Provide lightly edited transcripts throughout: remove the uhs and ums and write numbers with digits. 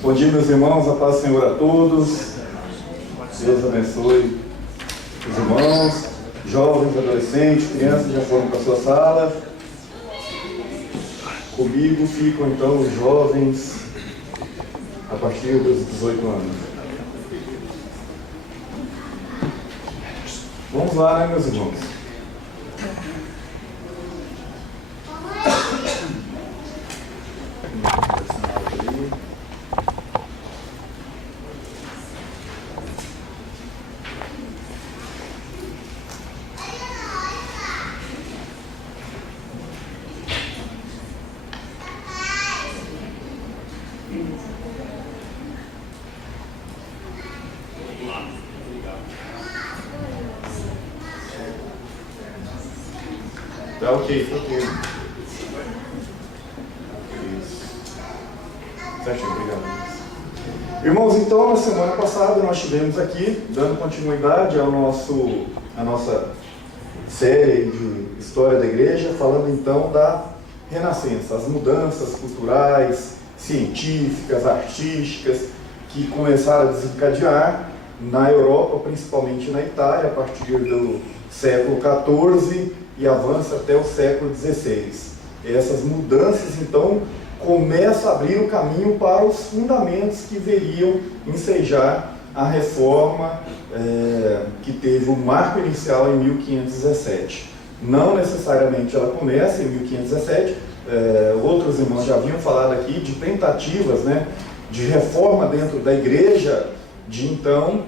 Bom dia, meus irmãos, a paz do Senhor a todos. Deus abençoe os irmãos, jovens, adolescentes, crianças já foram para a sua sala. Comigo ficam então os jovens a partir dos 18 anos. Vamos lá, né, meus irmãos? Tá ok, tá ok. Isso. Certinho, obrigado. Irmãos, então, na semana passada nós estivemos aqui, dando continuidade à nossa série de História da Igreja, falando então da Renascença, as mudanças culturais, científicas, artísticas, que começaram a desencadear na Europa, principalmente na Itália, a partir do século XIV, e avança até o século XVI. Essas mudanças, então, começam a abrir o caminho para os fundamentos que veriam ensejar a reforma que teve o marco inicial em 1517. Não necessariamente ela começa em 1517, outros irmãos já haviam falado aqui de tentativas, né, de reforma dentro da igreja, de então,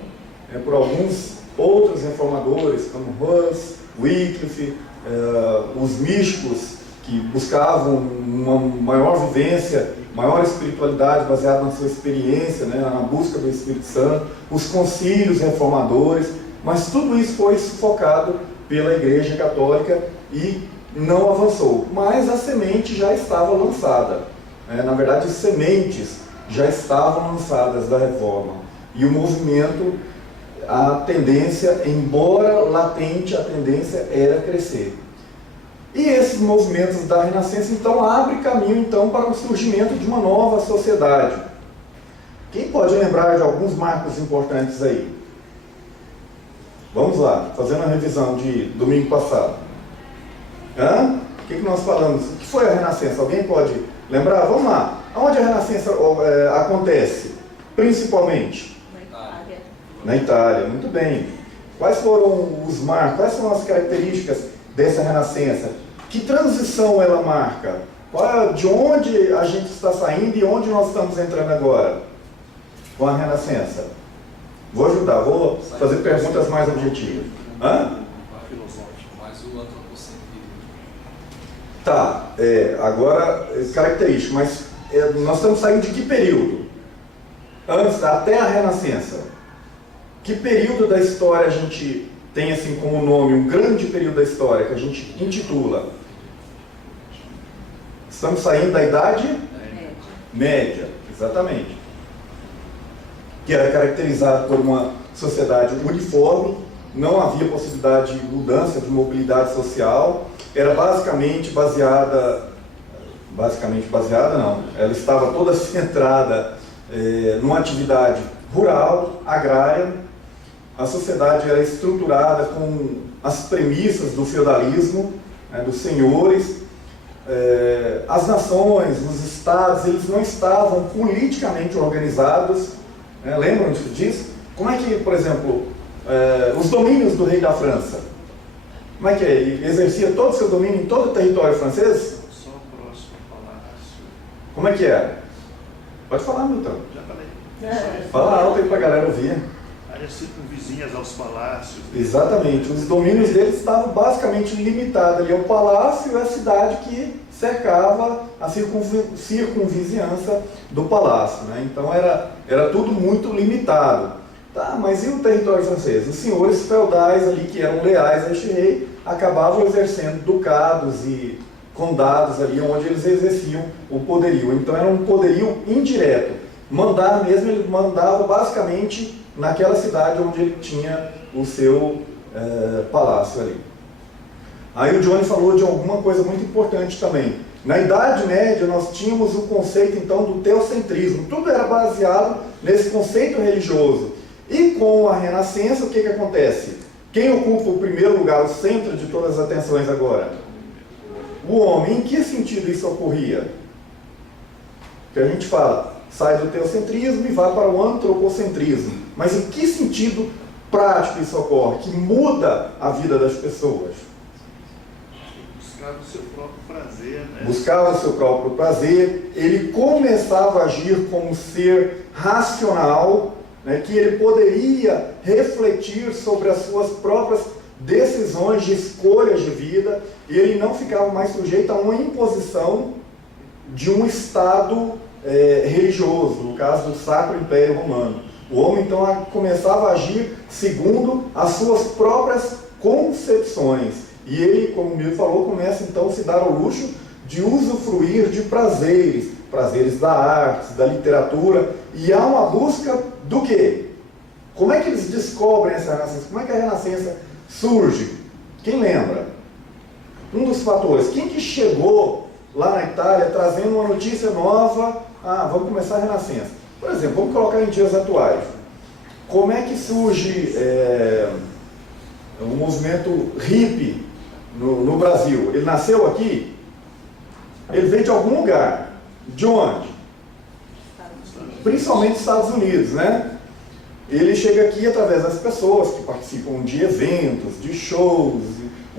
por alguns outros reformadores, como Hus, Wycliffe, os místicos que buscavam uma maior vivência, maior espiritualidade baseada na sua experiência, né, na busca do Espírito Santo, os concílios reformadores, mas tudo isso foi sufocado pela Igreja Católica e não avançou. Mas a semente já estava lançada, na verdade as sementes já estavam lançadas da reforma, e o movimento, a tendência, embora latente, a tendência era crescer. E esses movimentos da Renascença, então, abrem caminho então, para o surgimento de uma nova sociedade. Quem pode lembrar de alguns marcos importantes aí? Vamos lá, fazendo a revisão de domingo passado. O que nós falamos? O que foi a Renascença? Alguém pode lembrar? Vamos lá. Onde a Renascença acontece? Principalmente? Na Itália, muito bem. Quais foram os marcos? Quais são as características dessa Renascença? Que transição ela marca? De onde a gente está saindo e onde nós estamos entrando agora com a Renascença? Vou ajudar, vou fazer perguntas mais objetivas. Filosófico, mas o antropocentrismo. Tá, agora, característica, mas nós estamos saindo de que período? Antes, até a Renascença. Que período da história a gente tem assim como nome, um grande período da história que a gente intitula? Estamos saindo da Idade Média, exatamente. Que era caracterizado por uma sociedade uniforme, não havia possibilidade de mudança, de mobilidade social, era basicamente baseada não, ela estava toda centrada numa atividade rural, agrária. A sociedade era estruturada com as premissas do feudalismo, dos senhores. As nações, os estados, eles não estavam politicamente organizados. Lembram disso? Como é que, por exemplo, os domínios do rei da França? Como é que é? Ele exercia todo o seu domínio em todo o território francês? Só próximo ao palácio. Como é que é? Pode falar, Milton. Já falei. Fala alto aí para a galera ouvir. Áreas circunvizinhas aos palácios. Exatamente. Os domínios deles estavam basicamente limitados ali ao palácio e à cidade que cercava a circunvizinhança do palácio, né? Então era tudo muito limitado. Tá, mas e o território francês? Os senhores feudais ali que eram leais a este rei acabavam exercendo ducados e condados ali onde eles exerciam o poderio. Então era um poderio indireto. Mandar mesmo, ele mandava basicamente naquela cidade onde ele tinha o seu palácio ali. Aí o Johnny falou de alguma coisa muito importante também, Na Idade Média, nós tínhamos o conceito, então, do teocentrismo. Tudo era baseado nesse conceito religioso. E com a Renascença, o que acontece? Quem ocupa o primeiro lugar, o centro de todas as atenções agora? O homem. Em que sentido isso ocorria? Que a gente fala, sai do teocentrismo e vai para o antropocentrismo. Mas em que sentido prático isso ocorre? Que muda a vida das pessoas? Buscava o seu próprio prazer, né? Buscava o seu próprio prazer, ele começava a agir como ser racional, né, que ele poderia refletir sobre as suas próprias decisões de escolhas de vida, e ele não ficava mais sujeito a uma imposição de um Estado religioso, no caso do Sacro Império Romano. O homem então começava a agir segundo as suas próprias concepções. E ele, como o Milo falou, começa então a se dar ao luxo de usufruir de prazeres, prazeres da arte, da literatura, e há uma busca do quê? Como é que eles descobrem essa renascença? Como é que a renascença surge? Quem lembra? Um dos fatores, quem que chegou lá na Itália trazendo uma notícia nova? Vamos começar a renascença. Por exemplo, vamos colocar em dias atuais. Como é que surge um movimento hippie no Brasil? Ele nasceu aqui? Ele veio de algum lugar. De onde? Principalmente Estados Unidos, né? Ele chega aqui através das pessoas que participam de eventos, de shows,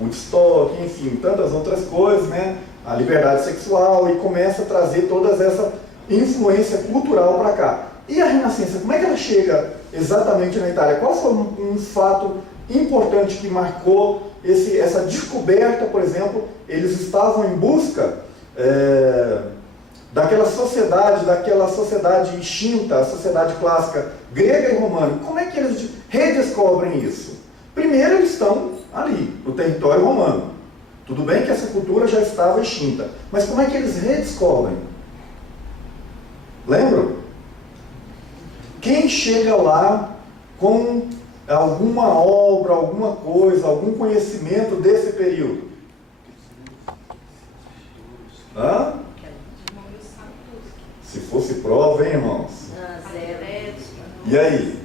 Woodstock, enfim, tantas outras coisas, né? A liberdade sexual, e começa a trazer toda essa influência cultural para cá. E a Renascença, como é que ela chega exatamente na Itália? Qual foi um fato importante que marcou essa descoberta? Por exemplo, eles estavam em busca daquela sociedade extinta, a sociedade clássica grega e romana. Como é que eles redescobrem isso? Primeiro, eles estão ali, no território romano. Tudo bem que essa cultura já estava extinta, mas como é que eles redescobrem? Lembram? Quem chega lá com alguma obra, alguma coisa, algum conhecimento desse período? Hã? Se fosse prova, hein, irmãos? E aí?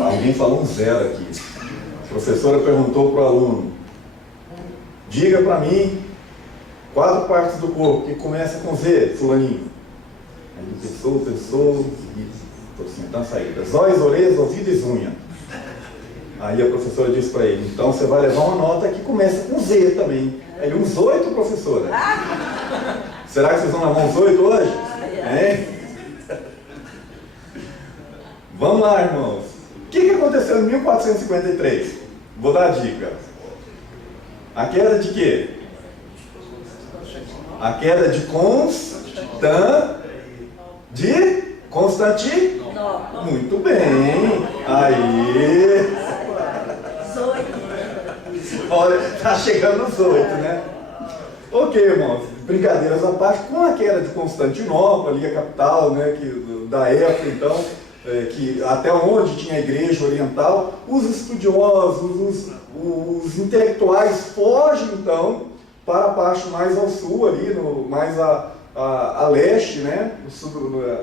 Alguém falou um zero aqui. A professora perguntou para o aluno: diga para mim 4 partes do corpo que começa com Z, fulaninho. Aí ele pensou, e estou sentando a saída. Zóis, orelhas, ouvidos e unha. Aí a professora disse para ele: então você vai levar uma nota que começa com Z também. Aí ele: uns 8, professora? Será que vocês vão levar uns 8 hoje? Vamos lá, irmãos. O que aconteceu em 1453? Vou dar a dica. A queda de quê? A queda de Constantinopla. Muito bem. Aí. Olha, está chegando nos 8, né? Ok, irmãos. Brincadeiras à parte, com a queda de Constantinopla, ali a capital, né, da época, então, que até onde tinha a igreja oriental, os estudiosos, os intelectuais fogem, então, para a parte mais ao sul, ali, mais a leste, né,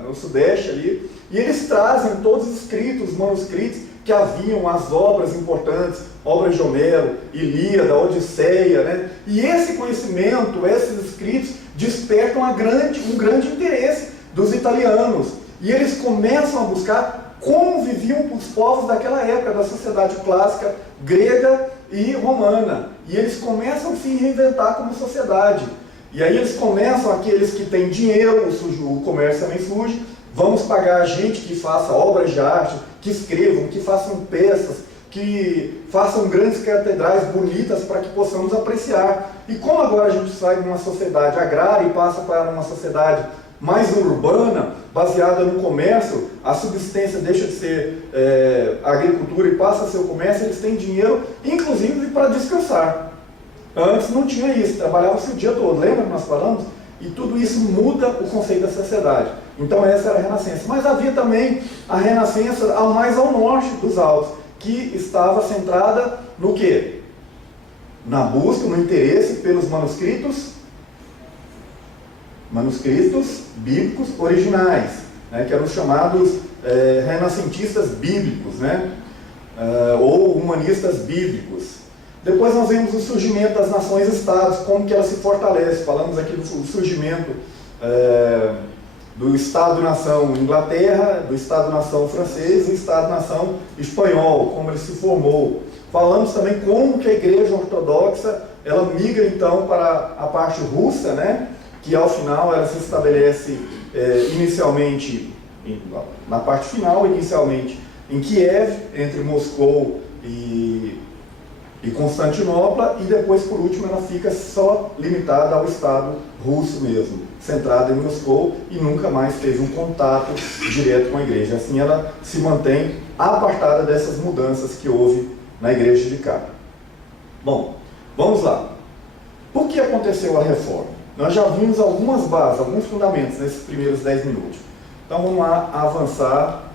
no sudeste ali, e eles trazem todos os escritos, os manuscritos que haviam, as obras importantes, obras de Homero, Ilíada, Odisseia, né? E esse conhecimento, esses escritos, despertam um grande interesse dos italianos. E eles começam a buscar como viviam os povos daquela época, da sociedade clássica grega e romana. E eles começam a se reinventar como sociedade. E aí eles começam, aqueles que têm dinheiro, o comércio também surge, vamos pagar gente que faça obras de arte, que escrevam, que façam peças, que façam grandes catedrais bonitas para que possamos apreciar. E como agora a gente sai de uma sociedade agrária e passa para uma sociedade mais urbana, baseada no comércio, a subsistência deixa de ser agricultura e passa a ser o comércio, eles têm dinheiro, inclusive, para descansar. Antes não tinha isso, trabalhava-se o dia todo, lembra que nós falamos? E tudo isso muda o conceito da sociedade. Então essa era a Renascença. Mas havia também a Renascença mais ao norte dos Alpes, que estava centrada no quê? Na busca, no interesse pelos manuscritos bíblicos originais, né, que eram os chamados renascentistas bíblicos, né, ou humanistas bíblicos. Depois nós vemos o surgimento das nações-estados, como que elas se fortalecem. Falamos aqui do surgimento do Estado-nação Inglaterra, do Estado-nação francês e do Estado-nação espanhol, como ele se formou. Falamos também como que a Igreja Ortodoxa ela migra então para a parte russa, né, que ao final ela se estabelece inicialmente, na parte final, inicialmente em Kiev, entre Moscou e Constantinopla, e depois, por último, ela fica só limitada ao Estado russo mesmo, centrada em Moscou, e nunca mais teve um contato direto com a igreja. Assim ela se mantém apartada dessas mudanças que houve na igreja de cá. Bom, vamos lá. Por que aconteceu a reforma? Nós já vimos algumas bases, alguns fundamentos nesses primeiros 10 minutos. Então vamos lá avançar.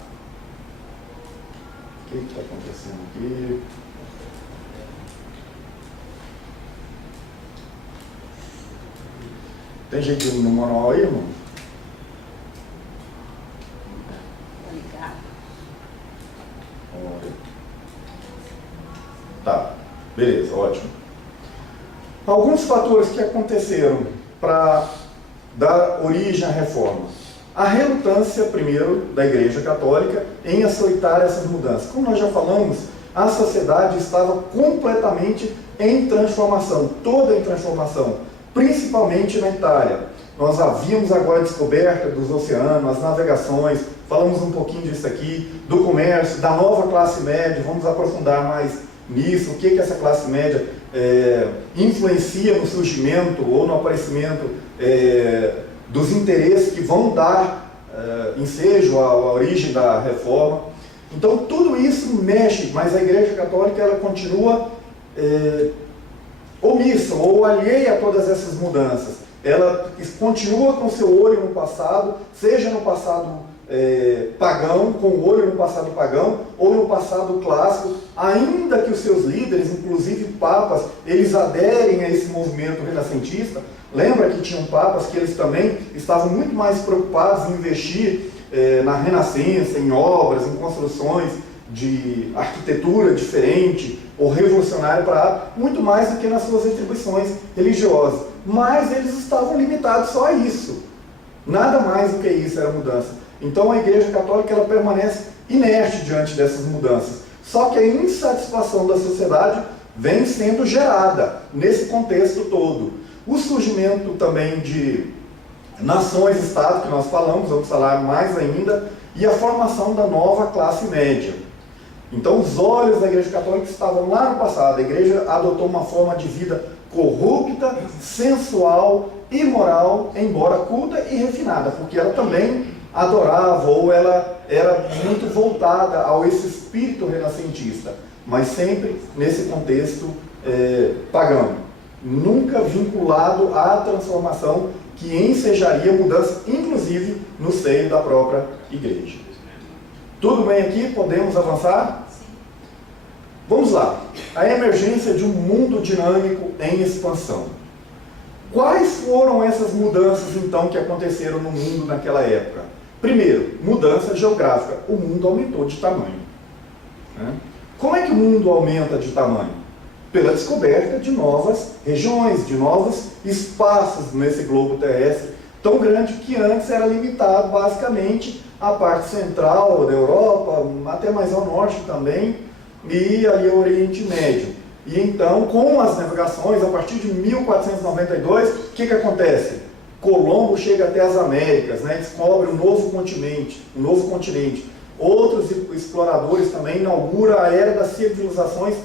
O que está acontecendo aqui? Tem jeito de ir no manual aí, irmão? Tá, beleza, ótimo. Alguns fatores que aconteceram para dar origem à reforma. A relutância, primeiro, da Igreja Católica em aceitar essas mudanças. Como nós já falamos, a sociedade estava completamente em transformação, toda em transformação, principalmente na Itália. Nós havíamos agora a descoberta dos oceanos, as navegações, falamos um pouquinho disso aqui, do comércio, da nova classe média, vamos aprofundar mais nisso, o que essa classe média influencia no surgimento ou no aparecimento dos interesses que vão dar ensejo à origem da reforma. Então tudo isso mexe, mas a Igreja Católica ela continua omissa ou alheia a todas essas mudanças. Ela continua com seu olho no passado, seja no passado pagão, com o olho no passado pagão, ou no passado clássico, ainda que os seus líderes, inclusive papas, eles aderem a esse movimento renascentista. Lembra que tinham papas que eles também estavam muito mais preocupados em investir na renascença, em obras, em construções de arquitetura diferente ou revolucionária para a arte, muito mais do que nas suas atribuições religiosas. Mas eles estavam limitados só a isso. Nada mais do que isso era mudança. Então a Igreja Católica ela permanece inerte diante dessas mudanças. Só que a insatisfação da sociedade vem sendo gerada nesse contexto todo. O surgimento também de nações-estado, que nós falamos, vamos falar mais ainda, e a formação da nova classe média. Então os olhos da Igreja Católica estavam lá no passado. A Igreja adotou uma forma de vida corrupta, sensual, imoral, embora culta e refinada, porque ela também adorava, ou ela era muito voltada a esse espírito renascentista, mas sempre nesse contexto pagão, nunca vinculado à transformação que ensejaria mudança, inclusive no seio da própria igreja. Tudo bem aqui? Podemos avançar? Vamos lá. A emergência de um mundo dinâmico em expansão. Quais foram essas mudanças, então, que aconteceram no mundo naquela época? Primeiro, mudança geográfica. O mundo aumentou de tamanho. Como é que o mundo aumenta de tamanho? Pela descoberta de novas regiões, de novos espaços nesse globo terrestre, tão grande que antes era limitado basicamente à parte central da Europa, até mais ao norte também, e ali ao Oriente Médio. E então, com as navegações, a partir de 1492, o que acontece? Colombo chega até as Américas, né? Descobre um novo continente. Outros exploradores também inauguram a era das civilizações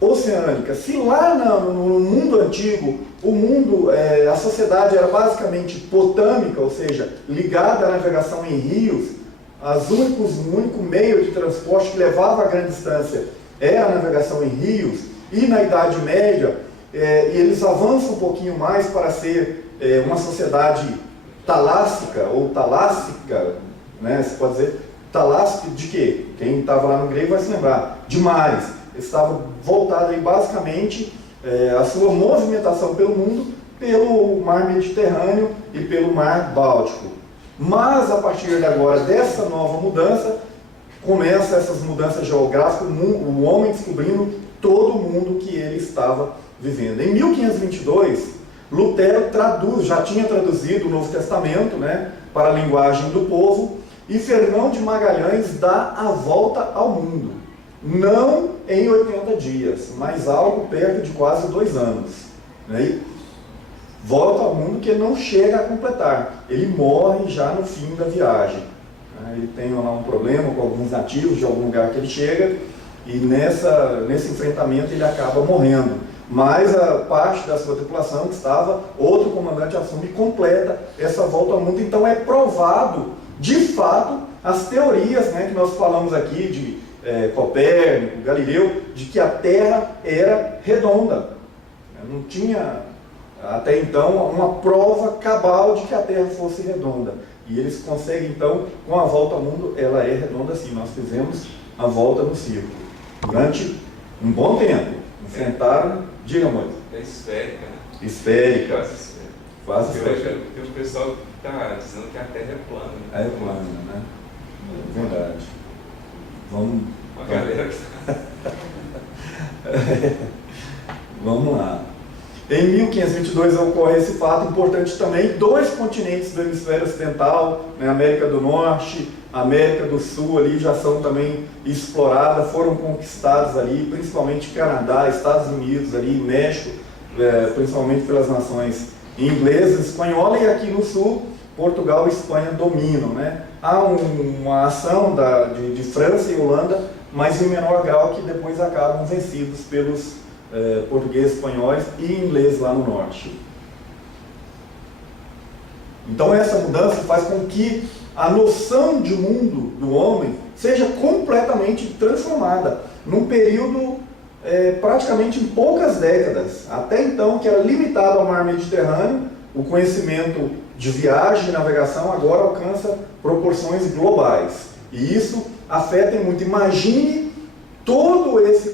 oceânicas. Se lá no mundo antigo, a sociedade era basicamente potâmica, ou seja, ligada à navegação em rios, o único meio de transporte que levava a grande distância era a navegação em rios, e na Idade Média, eles avançam um pouquinho mais para ser uma sociedade talássica, ou talássica, né, se pode dizer, Talas de quê? Quem estava lá no grego vai se lembrar. De mares. Estava voltado aí basicamente a sua movimentação pelo mundo, pelo mar Mediterrâneo e pelo mar Báltico. Mas a partir de agora, dessa nova mudança, começa essas mudanças geográficas, o homem descobrindo todo o mundo que ele estava vivendo. Em 1522, Lutero já tinha traduzido o Novo Testamento, né, para a linguagem do povo, e Fernão de Magalhães dá a volta ao mundo. Não em 80 dias, mas algo perto de quase 2 anos. Né? Volta ao mundo que ele não chega a completar. Ele morre já no fim da viagem. Ele tem lá um problema com alguns nativos de algum lugar que ele chega, e nesse enfrentamento ele acaba morrendo. Mas a parte da sua tripulação que estava, outro comandante assume e completa essa volta ao mundo. Então é provado, de fato, as teorias, né, que nós falamos aqui de Copérnico, Galileu, de que a Terra era redonda. Não tinha, até então, uma prova cabal de que a Terra fosse redonda. E eles conseguem, então, com a volta ao mundo, ela é redonda sim. Nós fizemos a volta no círculo. Durante um bom tempo. Enfrentaram, diga, Moisés. É esférica, né? Esférica. Quase esférica. Quase esférica. Tem um pessoal que está dizendo que a Terra é plana. É plana, né? É verdade. Vamos... A galera que Vamos lá. Em 1522 ocorre esse fato importante também. 2 continentes do hemisfério ocidental, né, América do Norte, América do Sul, ali já são também exploradas, foram conquistados ali, principalmente Canadá, Estados Unidos, ali, México, principalmente pelas nações inglesas, espanholas, e aqui no Sul, Portugal e Espanha dominam. Né? Há uma ação de França e Holanda, mas em menor grau, que depois acabam vencidos pelos portugueses, espanhóis e ingleses lá no norte. Então essa mudança faz com que a noção de mundo do homem seja completamente transformada num período praticamente em poucas décadas. Até então, que era limitado ao mar Mediterrâneo, o conhecimento de viagem e navegação agora alcança proporções globais. E isso afeta muito. Imagine todo esse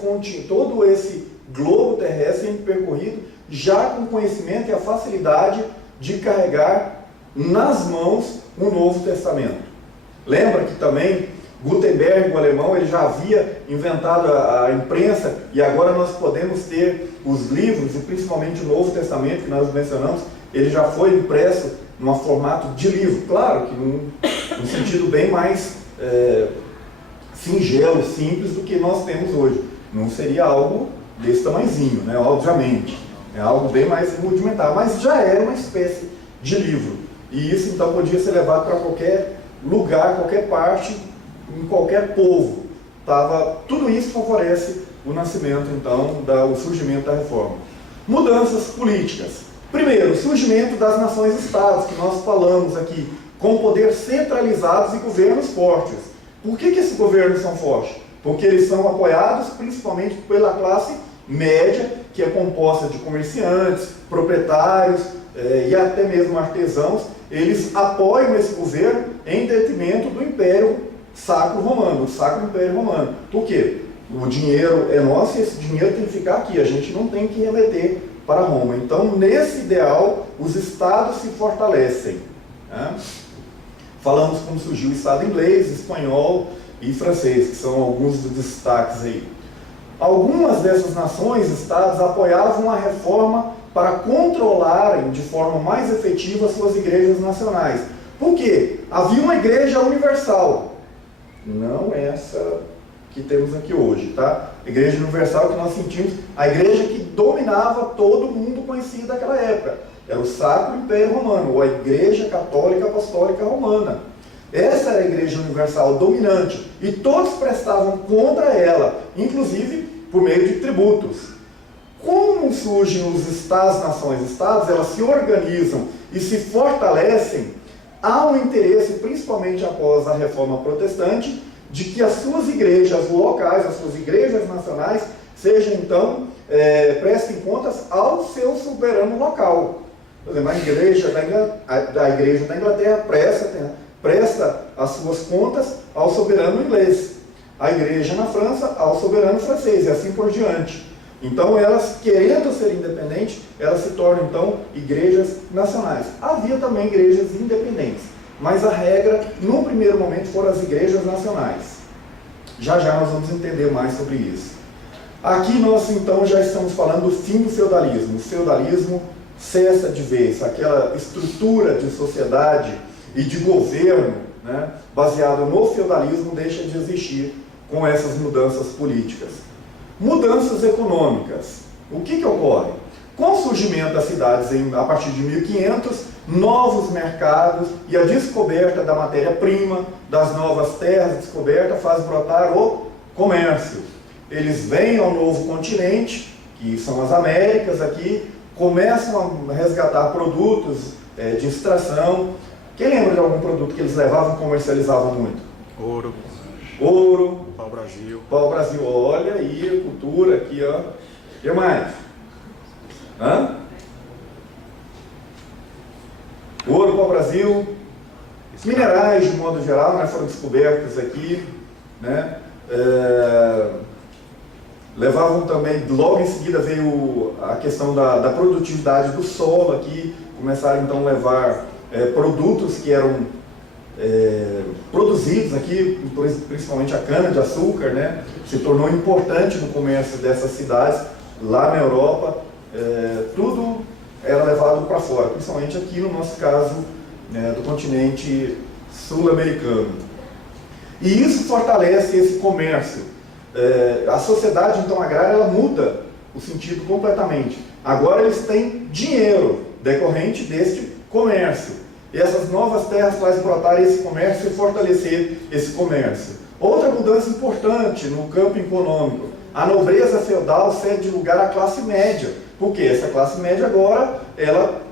globo terrestre sendo percorrido já com o conhecimento e a facilidade de carregar nas mãos o Novo Testamento. Lembra que também Gutenberg, o alemão, ele já havia inventado a imprensa, e agora nós podemos ter os livros, e principalmente o Novo Testamento que nós mencionamos, ele já foi impresso num formato de livro, claro que num sentido bem mais singelo, simples do que nós temos hoje. Não seria algo desse tamanhozinho, né? Obviamente, é algo bem mais rudimentar, mas já era uma espécie de livro, e isso então podia ser levado para qualquer lugar, qualquer parte, em qualquer povo. Tudo isso favorece o nascimento, então, o surgimento da reforma. Mudanças políticas. Primeiro, o surgimento das nações-estados, que nós falamos aqui, com poder centralizados e governos fortes. Por que esses governos são fortes? Porque eles são apoiados principalmente pela classe média, que é composta de comerciantes, proprietários e até mesmo artesãos. Eles apoiam esse governo em detrimento do Império Sacro Romano, o Sacro Império Romano. Por quê? O dinheiro é nosso e esse dinheiro tem que ficar aqui, a gente não tem que remeter para Roma. Então, nesse ideal, os estados se fortalecem. Né? Falamos como surgiu o estado inglês, espanhol e francês, que são alguns dos destaques aí. Algumas dessas nações, estados, apoiavam a reforma para controlarem de forma mais efetiva suas igrejas nacionais. Por quê? Havia uma igreja universal, não essa que temos aqui hoje, tá? A igreja universal que nós sentimos, a igreja que dominava todo mundo conhecido daquela época. Era o Sacro Império Romano, ou a Igreja Católica Apostólica Romana. Essa era a igreja universal dominante, e todos prestavam contra ela, inclusive por meio de tributos. Como surgem os estados, nações, estados, elas se organizam e se fortalecem, há um interesse, principalmente após a Reforma Protestante, de que as suas igrejas locais, as suas igrejas nacionais, sejam então, prestem contas ao seu soberano local. Por exemplo, a igreja da Inglaterra presta presta as suas contas ao soberano inglês, a igreja na França ao soberano francês, e assim por diante. Então, elas, querendo ser independentes, elas se tornam, então, igrejas nacionais. Havia também igrejas independentes, mas a regra, no primeiro momento, foram as igrejas nacionais. Já já nós vamos entender mais sobre isso. Aqui nós, então, já estamos falando do fim do feudalismo. O feudalismo cessa de vez, aquela estrutura de sociedade e de governo, né, baseado no feudalismo, deixa de existir com essas mudanças políticas. Mudanças econômicas. O que ocorre? Com o surgimento das cidades a partir de 1500, novos mercados e a descoberta da matéria-prima, das novas terras descobertas, faz brotar o comércio. Eles vêm ao novo continente, que são as Américas aqui, começam a resgatar produtos de extração. Quem lembra de algum produto que eles levavam e comercializavam muito? Ouro. Ouro. Pau-brasil. Pau-brasil, olha aí, cultura aqui, ó. O que mais? Hã? Ouro, pau-brasil. Minerais, de modo geral, né, foram descobertos aqui, né? Levavam também, logo em seguida veio a questão da produtividade do solo aqui, começaram então a levar produtos que eram produzidos aqui, principalmente a cana-de-açúcar, né, se tornou importante no comércio dessas cidades, lá na Europa, tudo era levado para fora, principalmente aqui no nosso caso, né, do continente sul-americano. E isso fortalece esse comércio. A sociedade então agrária, ela muda o sentido completamente. Agora eles têm dinheiro decorrente deste comércio. E essas novas terras fazem brotar esse comércio e fortalecer esse comércio. Outra mudança importante no campo econômico: a nobreza feudal cede lugar à classe média. Por quê? Essa classe média agora, ela,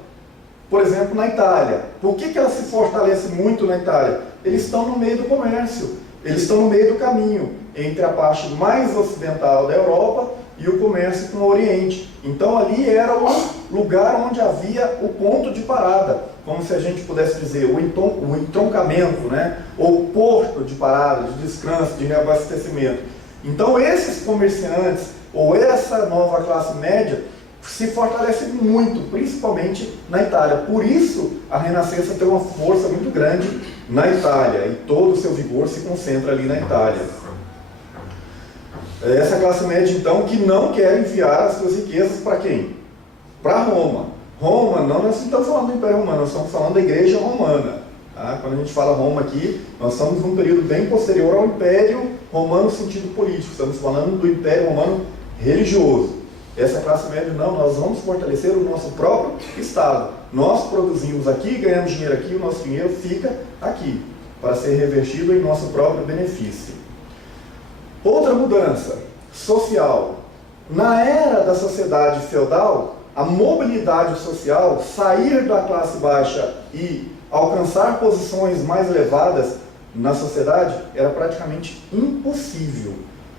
por exemplo, na Itália. Por que ela se fortalece muito na Itália? Eles estão no meio do comércio, eles estão no meio do caminho entre a parte mais ocidental da Europa e o comércio com o Oriente. Então ali era o lugar onde havia o ponto de parada, como se a gente pudesse dizer, o entroncamento, né? Ou porto de parada, de descanso, de reabastecimento. Então esses comerciantes, ou essa nova classe média, se fortalece muito, principalmente na Itália. Por isso a Renascença tem uma força muito grande na Itália, e todo o seu vigor se concentra ali na Itália. Essa classe média, então, que não quer enviar as suas riquezas para quem? Para Roma. Roma, não nós estamos falando do Império Romano, nós estamos falando da Igreja Romana. Tá? Quando a gente fala Roma aqui, nós estamos num período bem posterior ao Império Romano no sentido político, estamos falando do Império Romano religioso. Essa classe média, não, nós vamos fortalecer o nosso próprio Estado. Nós produzimos aqui, ganhamos dinheiro aqui, o nosso dinheiro fica aqui, para ser revertido em nosso próprio benefício. Outra mudança social. Na era da sociedade feudal, a mobilidade social, sair da classe baixa e alcançar posições mais elevadas na sociedade, era praticamente impossível,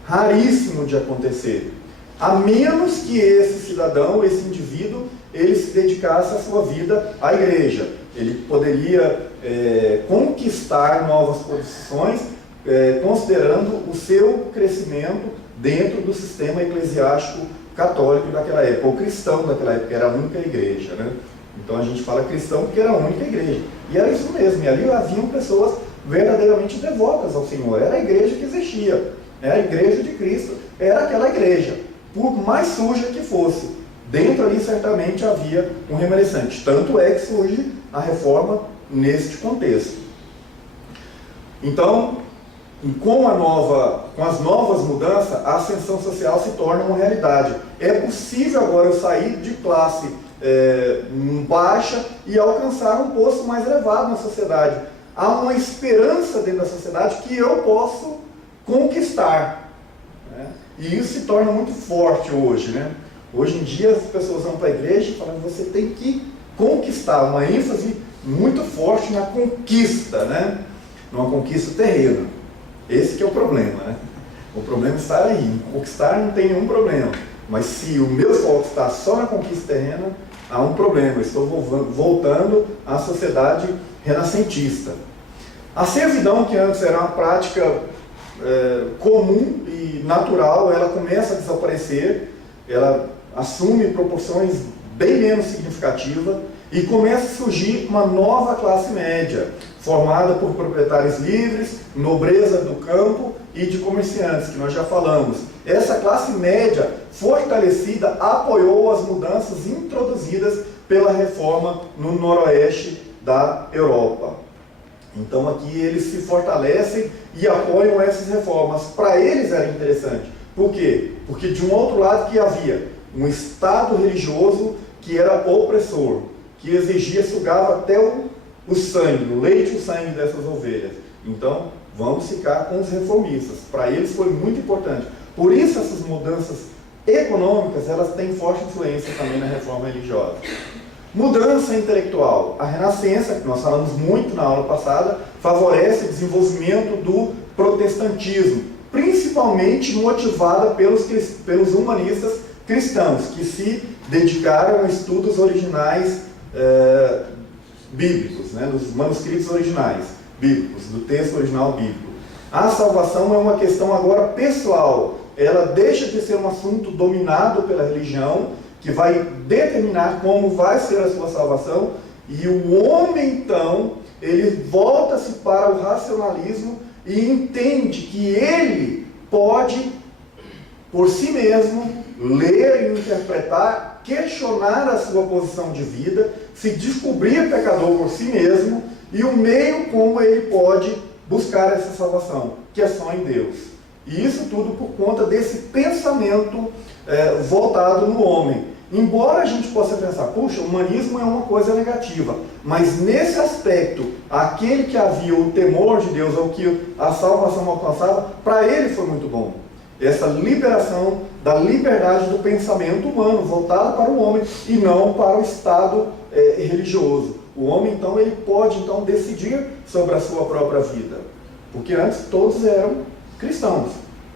raríssimo de acontecer. A menos que esse cidadão, esse indivíduo, ele se dedicasse a sua vida à igreja. Ele poderia conquistar novas posições, considerando o seu crescimento dentro do sistema eclesiástico católico daquela época, ou cristão daquela época, era a única igreja, né? Então a gente fala cristão porque era a única igreja. E era isso mesmo, e ali haviam pessoas verdadeiramente devotas ao Senhor, era a igreja que existia, era a igreja de Cristo, era aquela igreja, por mais suja que fosse. Dentro ali certamente havia um remanescente, tanto é que surge a reforma neste contexto. Então, com as novas mudanças, a ascensão social se torna uma realidade. É possível agora eu sair de classe baixa e alcançar um posto mais elevado na sociedade. Há uma esperança dentro da sociedade que eu posso conquistar, né? E isso se torna muito forte hoje, né? Hoje em dia as pessoas vão para a igreja e falam que você tem que conquistar, uma ênfase muito forte na conquista, né? Numa conquista terrena. Esse que é o problema, né? O problema está aí. Em conquistar não tem nenhum problema. Mas se o meu foco está só na conquista terrena, há um problema. Eu estou voltando à sociedade renascentista. A servidão, que antes era uma prática comum e natural, ela começa a desaparecer, ela assume proporções bem menos significativas e começa a surgir uma nova classe média, formada por proprietários livres, nobreza do campo e de comerciantes, que nós já falamos. Essa classe média fortalecida apoiou as mudanças introduzidas pela reforma no noroeste da Europa. Então aqui eles se fortalecem e apoiam essas reformas. Para eles era interessante. Por quê? Porque de um outro lado que havia um Estado religioso que era opressor, que exigia, sugava até o sangue, o leite e o sangue dessas ovelhas. Então, vamos ficar com os reformistas. Para eles foi muito importante. Por isso essas mudanças econômicas, elas têm forte influência também na reforma religiosa. Mudança intelectual. A Renascença, que nós falamos muito na aula passada, favorece o desenvolvimento do protestantismo, principalmente motivada pelos humanistas cristãos, que se dedicaram a estudos originais bíblicos, né, dos manuscritos originais bíblicos, do texto original bíblico. A salvação é uma questão agora pessoal, ela deixa de ser um assunto dominado pela religião, que vai determinar como vai ser a sua salvação, e o homem, então, ele volta-se para o racionalismo e entende que ele pode, por si mesmo, ler e interpretar, questionar a sua posição de vida, se descobrir pecador por si mesmo, e o meio como ele pode buscar essa salvação, que é só em Deus. E isso tudo por conta desse pensamento voltado no homem. Embora a gente possa pensar, puxa, o humanismo é uma coisa negativa, mas nesse aspecto, aquele que havia o temor de Deus, ou que a salvação alcançava, para ele foi muito bom. Essa liberação da liberdade do pensamento humano, voltada para o homem e não para o Estado religioso. O homem, então, ele pode decidir sobre a sua própria vida, porque antes todos eram cristãos,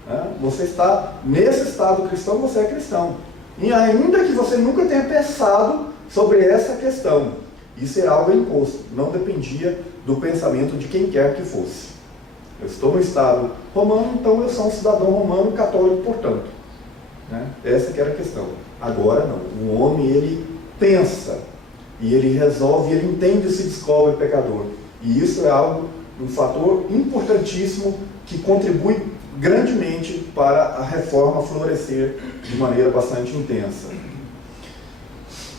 né? Você está nesse estado cristão, você é cristão. E ainda que você nunca tenha pensado sobre essa questão, isso era algo imposto, não dependia do pensamento de quem quer que fosse. Eu estou no Estado romano, então eu sou um cidadão romano católico, portanto. Né? Essa que era a questão. Agora não, o homem ele pensa, e ele resolve, ele entende e se descobre pecador. E isso é algo, um fator importantíssimo que contribui grandemente para a reforma florescer de maneira bastante intensa.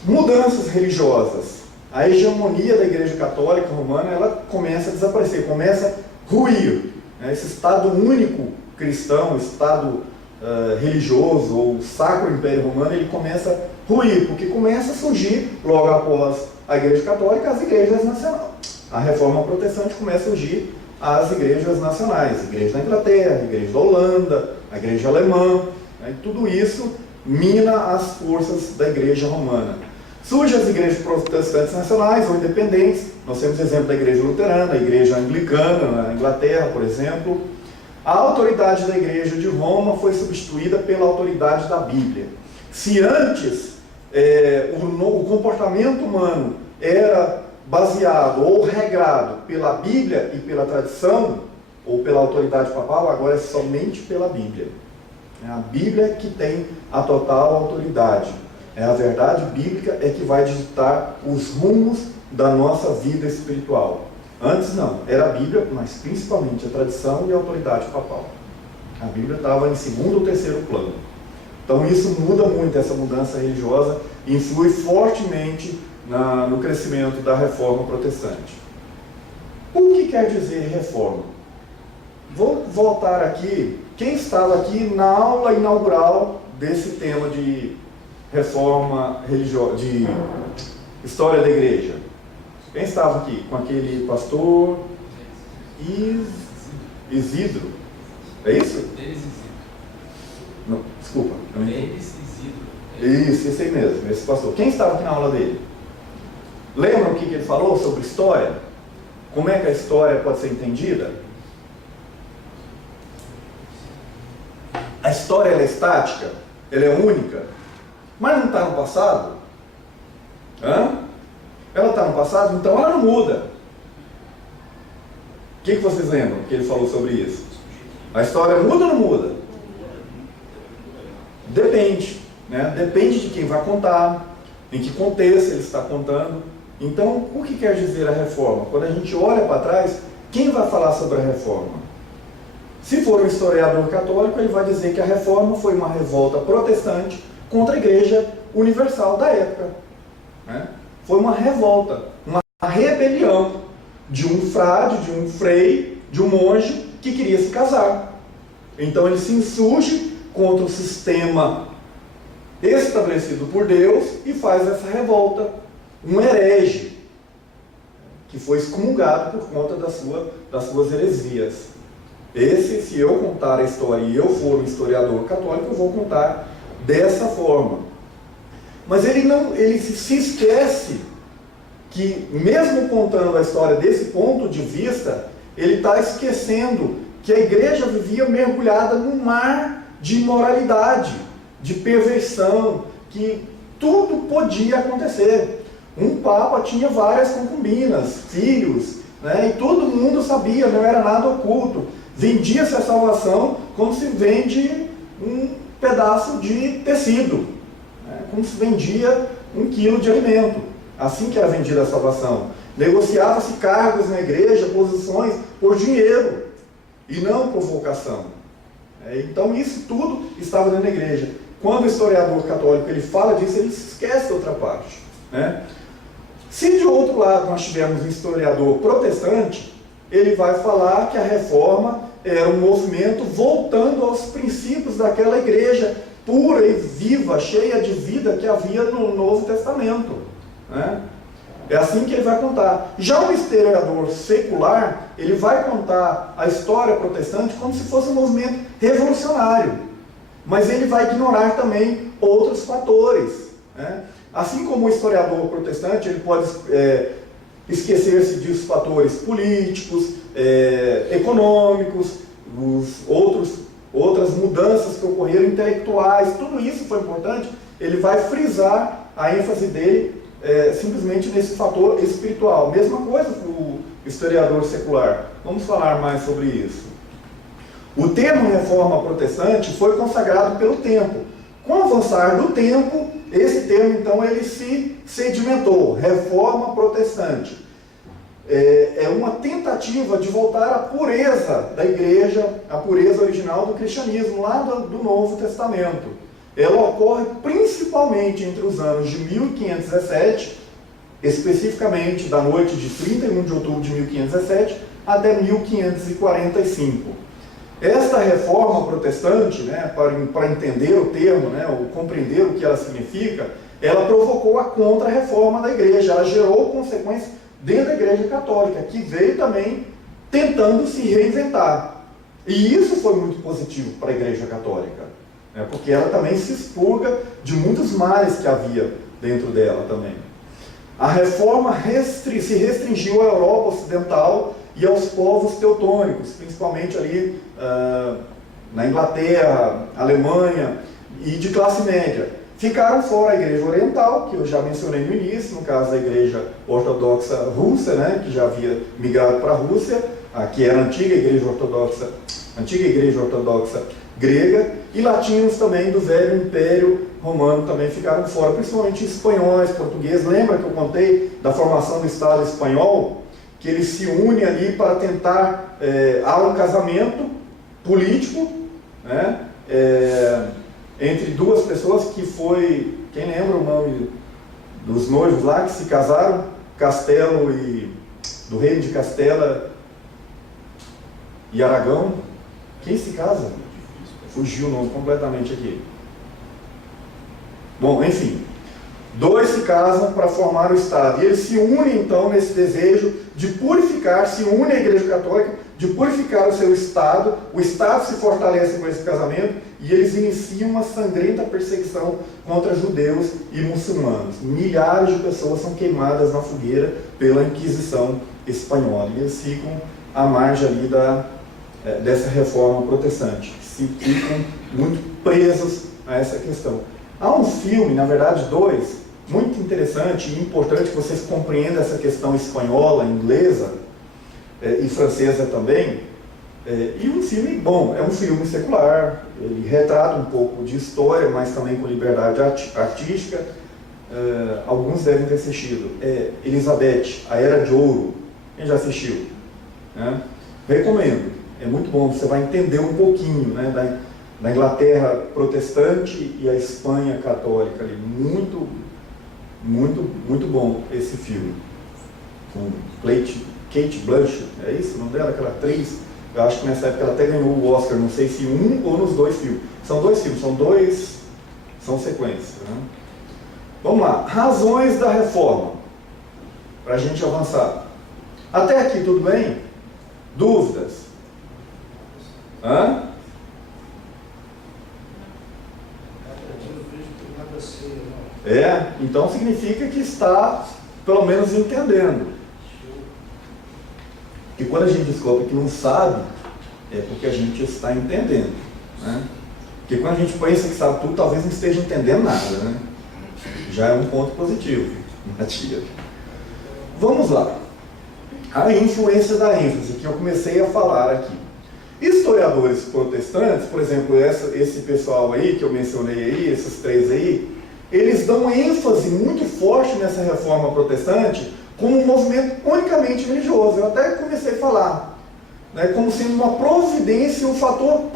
Mudanças religiosas. A hegemonia da Igreja Católica Romana, ela começa a desaparecer, começa a ruir. Né? Esse Estado único cristão, Estado religioso, ou Sacro Império Romano, ele começa a ruir, porque começa a surgir, logo após a Igreja Católica, as igrejas nacionais. A reforma protestante começa a surgir as igrejas nacionais, a igreja da Inglaterra, a igreja da Holanda, a igreja alemã, né? E tudo isso mina as forças da igreja romana. Surgem as igrejas protestantes nacionais ou independentes. Nós temos exemplo da igreja luterana, a igreja anglicana na Inglaterra, por exemplo. A autoridade da igreja de Roma foi substituída pela autoridade da Bíblia. Se antes o comportamento humano era baseado ou regrado pela Bíblia e pela tradição, ou pela autoridade papal, agora é somente pela Bíblia. É a Bíblia que tem a total autoridade. É a verdade bíblica é que vai ditar os rumos da nossa vida espiritual. Antes não, era a Bíblia, mas principalmente a tradição e a autoridade papal. A Bíblia estava em segundo ou terceiro plano. Então isso muda muito, essa mudança religiosa influi fortemente no crescimento da reforma protestante. O que quer dizer reforma? Vou voltar aqui, quem estava aqui na aula inaugural desse tema de reforma religiosa, de história da igreja? Quem estava aqui com aquele pastor Isidro? É isso? Não, desculpa. Isso, esse aí mesmo, esse pastor. Quem estava aqui na aula dele? Lembram o que ele falou sobre história? Como é que a história pode ser entendida? A história ela é estática, ela é única, mas não está no passado? Ela está no passado, então ela não muda. O que vocês lembram que ele falou sobre isso? A história muda ou não muda? Depende, né? Depende de quem vai contar, em que contexto ele está contando. Então, o que quer dizer a reforma? Quando a gente olha para trás, quem vai falar sobre a reforma? Se for um historiador católico, ele vai dizer que a reforma foi uma revolta protestante contra a Igreja Universal da época, né? Foi uma revolta, uma rebelião de um frade, de um frei, de um monge que queria se casar. Então ele se insurge contra o sistema estabelecido por Deus e faz essa revolta. Um herege que foi excomungado por conta das suas heresias. Se eu contar a história e eu for um historiador católico, eu vou contar dessa forma. Mas ele se esquece que, mesmo contando a história desse ponto de vista, ele está esquecendo que a igreja vivia mergulhada num mar de imoralidade, de perversão, que tudo podia acontecer. Um papa tinha várias concubinas, filhos, né? E todo mundo sabia, não era nada oculto. Vendia-se a salvação como se vende um pedaço de tecido, né? Como se vendia 1 quilo de alimento. Assim que era vendida a salvação. Negociava-se cargos na igreja, posições, por dinheiro, e não por vocação. Então isso tudo estava dentro da igreja. Quando o historiador católico ele fala disso, ele se esquece da outra parte, né? Se de outro lado nós tivermos um historiador protestante, ele vai falar que a reforma era um movimento voltando aos princípios daquela igreja pura e viva, cheia de vida que havia no Novo Testamento, né? É assim que ele vai contar. Já o historiador secular, ele vai contar a história protestante como se fosse um movimento revolucionário, mas ele vai ignorar também outros fatores, né? Assim como o historiador protestante, ele pode esquecer-se dos fatores políticos, econômicos, outras mudanças que ocorreram, intelectuais, tudo isso foi importante. Ele vai frisar a ênfase dele simplesmente nesse fator espiritual. Mesma coisa para o historiador secular. Vamos falar mais sobre isso. O termo reforma protestante foi consagrado pelo tempo. Com o avançar do tempo, esse termo então ele se sedimentou, reforma protestante. É uma tentativa de voltar à pureza da igreja, a pureza original do cristianismo, lá do Novo Testamento. Ela ocorre principalmente entre os anos de 1517, especificamente da noite de 31 de outubro de 1517 até 1545. Esta reforma protestante, né, para entender o termo, né, ou compreender o que ela significa, ela provocou a contra-reforma da igreja, ela gerou consequências dentro da igreja católica, que veio também tentando se reinventar. E isso foi muito positivo para a igreja católica, né, porque ela também se expurga de muitos males que havia dentro dela também. A reforma se restringiu à Europa Ocidental e aos povos teutônicos, principalmente ali na Inglaterra, Alemanha e de classe média. Ficaram fora a igreja oriental, que eu já mencionei no início, no caso da igreja ortodoxa russa, né, que já havia migrado para a Rússia, que era a antiga igreja ortodoxa grega, e latinos também do velho Império Romano também ficaram fora, principalmente espanhóis, portugueses. Lembra que eu contei da formação do Estado espanhol? Que eles se unem ali para tentar, há um casamento político, né, entre duas pessoas que foi, quem lembra o nome dos noivos lá que se casaram? Castelo do reino de Castela e Aragão. Quem se casa? Fugiu o nome completamente aqui. Bom, enfim, dois se casam para formar o Estado, e eles se unem então nesse desejo de purificar, se unem à Igreja Católica, de purificar o seu Estado. O Estado se fortalece com esse casamento, e eles iniciam uma sangrenta perseguição contra judeus e muçulmanos. Milhares de pessoas são queimadas na fogueira pela Inquisição espanhola, e eles ficam à margem ali dessa reforma protestante, ficam muito presos a essa questão. Há um filme, na verdade dois, muito interessante e importante que vocês compreendam essa questão espanhola, inglesa. e francesa também, e um filme bom, é um filme secular, ele retrata um pouco de história, mas também com liberdade artística. Alguns devem ter assistido. Elizabeth, A Era de Ouro, quem já assistiu? Né? Recomendo, é muito bom, você vai entender um pouquinho, né, da Inglaterra protestante e a Espanha católica ali. Muito, muito, muito bom esse filme. Com Kate Blanchett, é isso o nome dela, aquela atriz? Eu acho que nessa época ela até ganhou o Oscar, não sei se um ou nos dois filmes. São dois filmes, são sequências. Né? Vamos lá, razões da reforma, para a gente avançar. Até aqui tudo bem? Dúvidas? Hã? Então significa que está, pelo menos, entendendo. E quando a gente descobre que não sabe, é porque a gente está entendendo. Né? Porque quando a gente pensa que sabe tudo, talvez não esteja entendendo nada. Né? Já é um ponto positivo. Vamos lá. A influência da ênfase, que eu comecei a falar aqui. Historiadores protestantes, por exemplo, esse pessoal aí que eu mencionei aí, esses três aí, eles dão ênfase muito forte nessa reforma protestante como um movimento unicamente religioso. Eu até comecei a falar, né, como sendo uma providência, um fator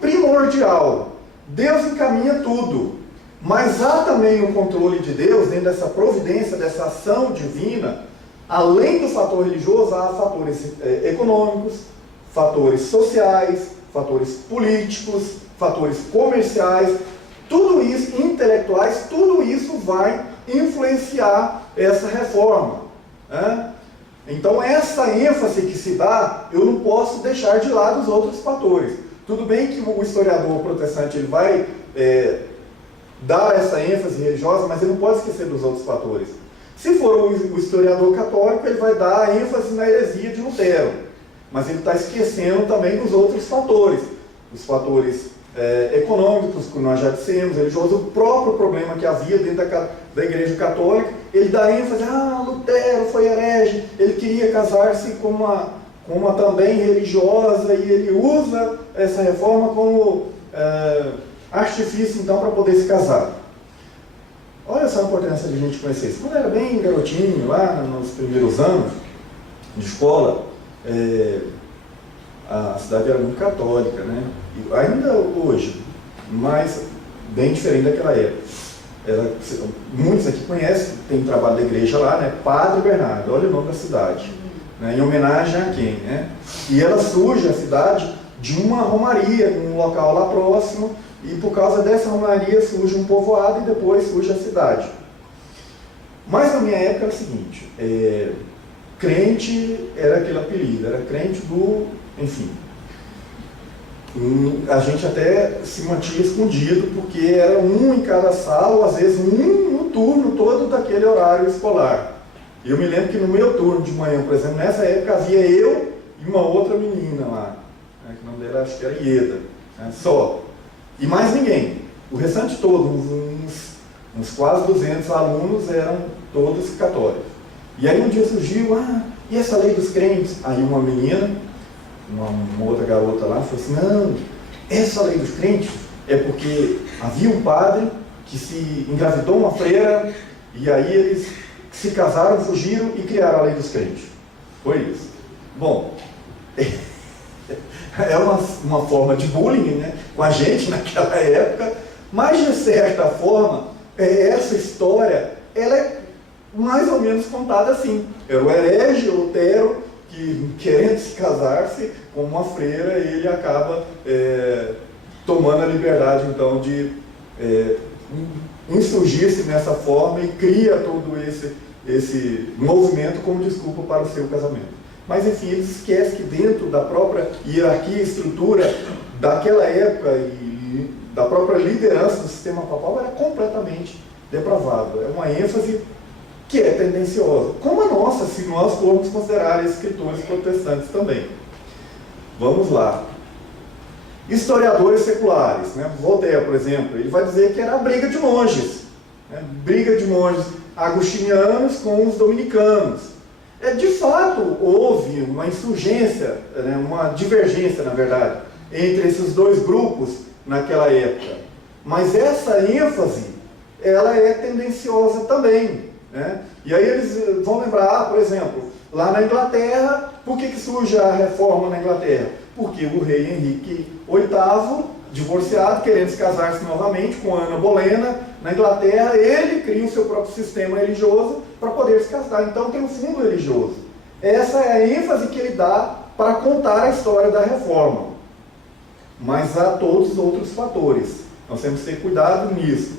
primordial. Deus encaminha tudo, mas há também no controle de Deus, dentro dessa providência, dessa ação divina, além do fator religioso, há fatores econômicos, fatores sociais, fatores políticos, fatores comerciais, tudo isso, intelectuais, tudo isso vai influenciar essa reforma. Né? Então essa ênfase que se dá, eu não posso deixar de lado os outros fatores. Tudo bem que o historiador protestante ele vai dar essa ênfase religiosa, mas ele não pode esquecer dos outros fatores. Se for o historiador católico, ele vai dar ênfase na heresia de Lutero, mas ele está esquecendo também dos outros fatores, os fatores econômicos, como nós já dissemos, religiosos, o próprio problema que havia dentro da Igreja Católica. Ele dá ênfase, Lutero foi herege, ele queria casar-se com uma também religiosa, e ele usa essa reforma como artifício, então, para poder se casar. Olha só a importância de a gente conhecer isso. Quando eu era bem garotinho, lá nos primeiros anos de escola, a cidade era muito católica, né? E ainda hoje, mas bem diferente daquela época. Muitos aqui conhecem, tem trabalho da igreja lá, né? Padre Bernardo, olha o nome da cidade. Né? Em homenagem a quem? Né? E ela surge, a cidade, de uma romaria, num local lá próximo, e por causa dessa romaria surge um povoado e depois surge a cidade. Mas na minha época era o seguinte, crente era aquele apelido, era crente do, enfim. A gente até se mantinha escondido, porque era um em cada sala, ou às vezes um no turno todo daquele horário escolar. E eu me lembro que no meu turno de manhã, por exemplo, nessa época havia eu e uma outra menina lá, né, que o nome dela acho que era Ieda, né, só. E mais ninguém. O restante todo, uns quase 200 alunos, eram todos católicos. E aí um dia surgiu, e essa lei dos crentes? Aí uma menina, uma outra garota lá, falou assim, não, essa lei dos crentes é porque havia um padre que se engravidou uma freira, e aí eles se casaram, fugiram e criaram a lei dos crentes. Foi isso. Bom, é uma forma de bullying, né, com a gente naquela época, mas de certa forma, essa história, ela é mais ou menos contada assim. Era o herege Lutero, que querendo se casar-se com uma freira, ele acaba tomando a liberdade então de insurgir-se nessa forma e cria todo esse movimento como desculpa para o seu casamento. Mas enfim, eles esquecem que dentro da própria hierarquia e estrutura daquela época e da própria liderança do sistema papal era completamente depravado. É uma ênfase que é tendenciosa, como a nossa, se nós formos considerar escritores protestantes também. Vamos lá. Historiadores seculares, né? Voltaire, por exemplo, ele vai dizer que era a briga de monges, né? Briga de monges agostinianos com os dominicanos. De fato, houve uma insurgência, né, uma divergência, na verdade, entre esses dois grupos naquela época. Mas essa ênfase, ela é tendenciosa também, né? E aí eles vão lembrar, por exemplo, lá na Inglaterra, por que surge a reforma na Inglaterra? Porque o rei Henrique VIII, divorciado, querendo se casar-se novamente com Ana Bolena, na Inglaterra, ele cria o seu próprio sistema religioso para poder se casar. Então tem um fundo religioso. Essa é a ênfase que ele dá para contar a história da reforma. Mas há todos os outros fatores. Nós temos que ter cuidado nisso.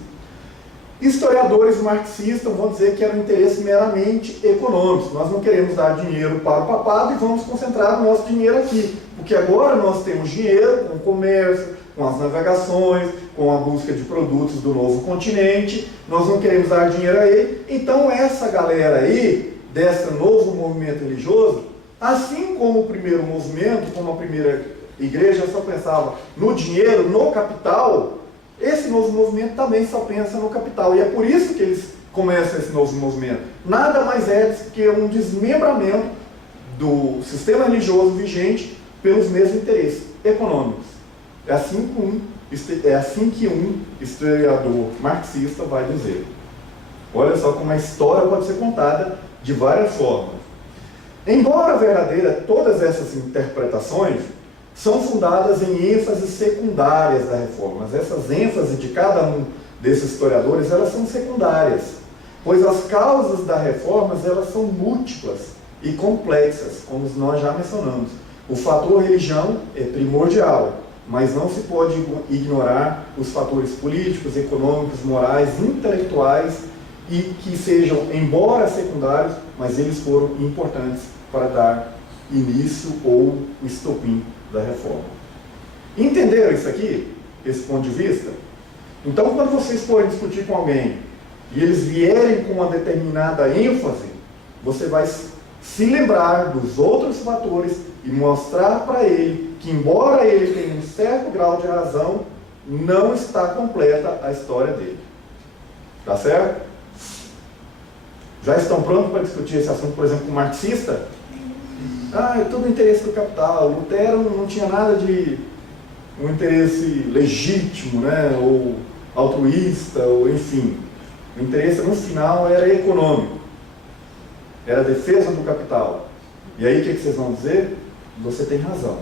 Historiadores marxistas vão dizer que era um interesse meramente econômico. Nós não queremos dar dinheiro para o papado e vamos concentrar o nosso dinheiro aqui. Porque agora nós temos dinheiro com o comércio, com as navegações, com a busca de produtos do novo continente. Nós não queremos dar dinheiro a ele. Então essa galera aí, desse novo movimento religioso, assim como o primeiro movimento, como a primeira igreja só pensava no dinheiro, no capital, esse novo movimento também só pensa no capital. E é por isso que eles começam esse novo movimento. Nada mais é do que um desmembramento do sistema religioso vigente pelos mesmos interesses econômicos. É assim que um historiador marxista vai dizer. Olha só como a história pode ser contada de várias formas. Embora verdadeira, todas essas interpretações são fundadas em ênfases secundárias da reforma. Mas essas ênfases de cada um desses historiadores, elas são secundárias, pois as causas da reforma, elas são múltiplas e complexas, como nós já mencionamos. O fator religião é primordial, mas não se pode ignorar os fatores políticos, econômicos, morais, intelectuais, e que sejam, embora secundários, mas eles foram importantes para dar início ou o estopim da reforma. Entenderam isso aqui? Esse ponto de vista? Então, quando vocês forem discutir com alguém e eles vierem com uma determinada ênfase, você vai se lembrar dos outros fatores e mostrar para ele que, embora ele tenha um certo grau de razão, não está completa a história dele. Tá certo? Já estão prontos para discutir esse assunto, por exemplo, com o marxista? É tudo interesse do capital. Lutero não tinha nada de um interesse legítimo, né? Ou altruísta, ou enfim. O interesse no final era econômico. Era a defesa do capital. E aí o que vocês vão dizer? Você tem razão,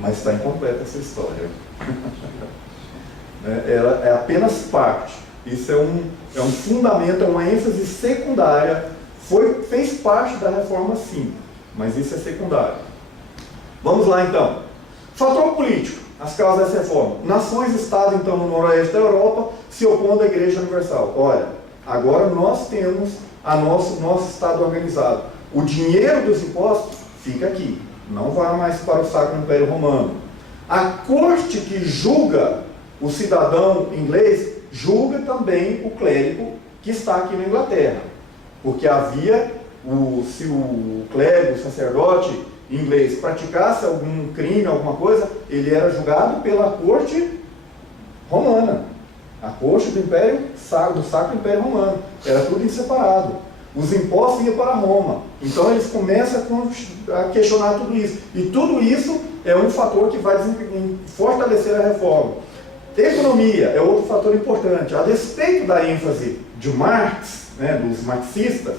mas está incompleta essa história. Ela é apenas parte. Isso é um fundamento, é uma ênfase secundária. Fez parte da reforma, sim, mas isso é secundário. Vamos lá, então. Fator político, as causas dessa reforma. Nações-estado, então, no noroeste da Europa, se opondo à Igreja Universal. Olha, agora nós temos nosso Estado organizado. O dinheiro dos impostos fica aqui, não vai mais para o Sacro Império Romano. A corte que julga o cidadão inglês, julga também o clérigo que está aqui na Inglaterra. Porque havia, se o clérigo, o sacerdote inglês praticasse algum crime, alguma coisa, ele era julgado pela corte romana. A corte do Sacro Império Romano. Era tudo em separado. Os impostos iam para Roma. Então eles começam a questionar tudo isso. E tudo isso é um fator que vai fortalecer a reforma. Economia é outro fator importante. A despeito da ênfase de Marx, né, dos marxistas,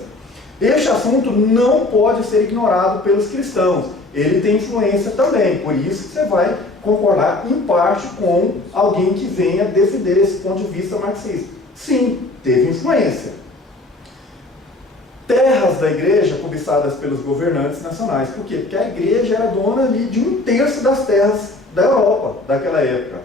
este assunto não pode ser ignorado pelos cristãos. Ele tem influência também. Por isso que você vai concordar em parte com alguém que venha defender esse ponto de vista marxista. Sim, teve influência. Terras da igreja cobiçadas pelos governantes nacionais. Por quê? Porque a igreja era dona ali de 1/3 das terras da Europa daquela época.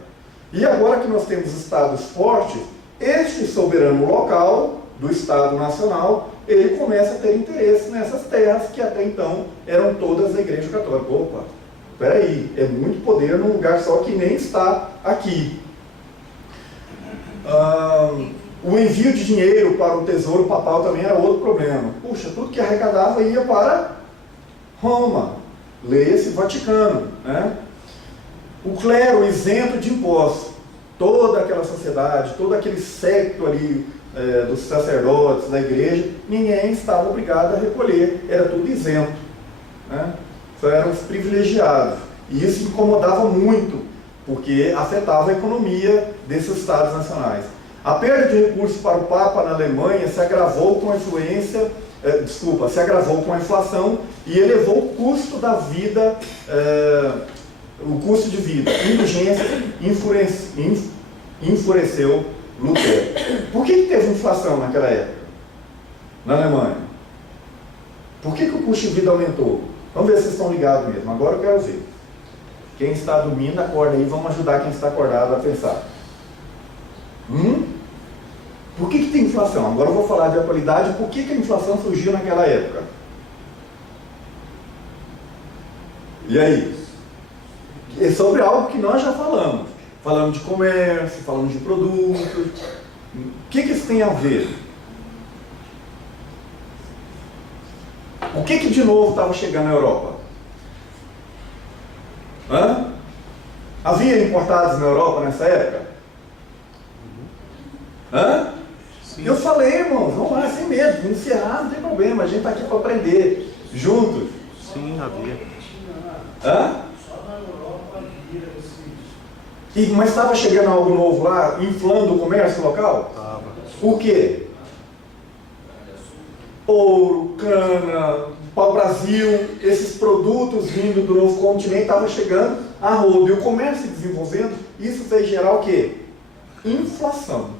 E agora que nós temos estados fortes, este soberano local do Estado Nacional, ele começa a ter interesse nessas terras que até então eram todas da Igreja Católica. Opa, peraí, é muito poder num lugar só que nem está aqui. O envio de dinheiro para o tesouro papal também era outro problema. Puxa, tudo que arrecadava ia para Roma, leia-se Vaticano, né? O clero isento de impostos, toda aquela sociedade, todo aquele século ali dos sacerdotes, da igreja, ninguém estava obrigado a recolher, era tudo isento, né? Só eram os privilegiados. E isso incomodava muito, porque afetava a economia desses estados nacionais. A perda de recursos para o Papa na Alemanha se agravou com a se agravou com a inflação e elevou o custo da vida, o custo de vida. Indulgência enfureceu Lutero. Por que teve inflação naquela época, na Alemanha? Por que o custo de vida aumentou? Vamos ver se vocês estão ligados mesmo. Agora eu quero ver. Quem está dormindo, acorda aí. Vamos ajudar quem está acordado a pensar. Por que tem inflação? Agora eu vou falar de atualidade. Por que a inflação surgiu naquela época? E aí? É sobre algo que nós já falamos. Falamos de comércio, falamos de produtos. O que isso tem a ver? O que de novo estava chegando na Europa? Havia importados na Europa nessa época? Eu falei, irmãos, vamos lá, sem medo, encerrar não tem problema, a gente está aqui para aprender, juntos. Sim, havia. Mas estava chegando algo novo lá, inflando o comércio local? Estava. O quê? Ouro, cana, pau-brasil, esses produtos vindo do novo continente estavam chegando a rodo. E o comércio se desenvolvendo, isso fez gerar o quê? Inflação.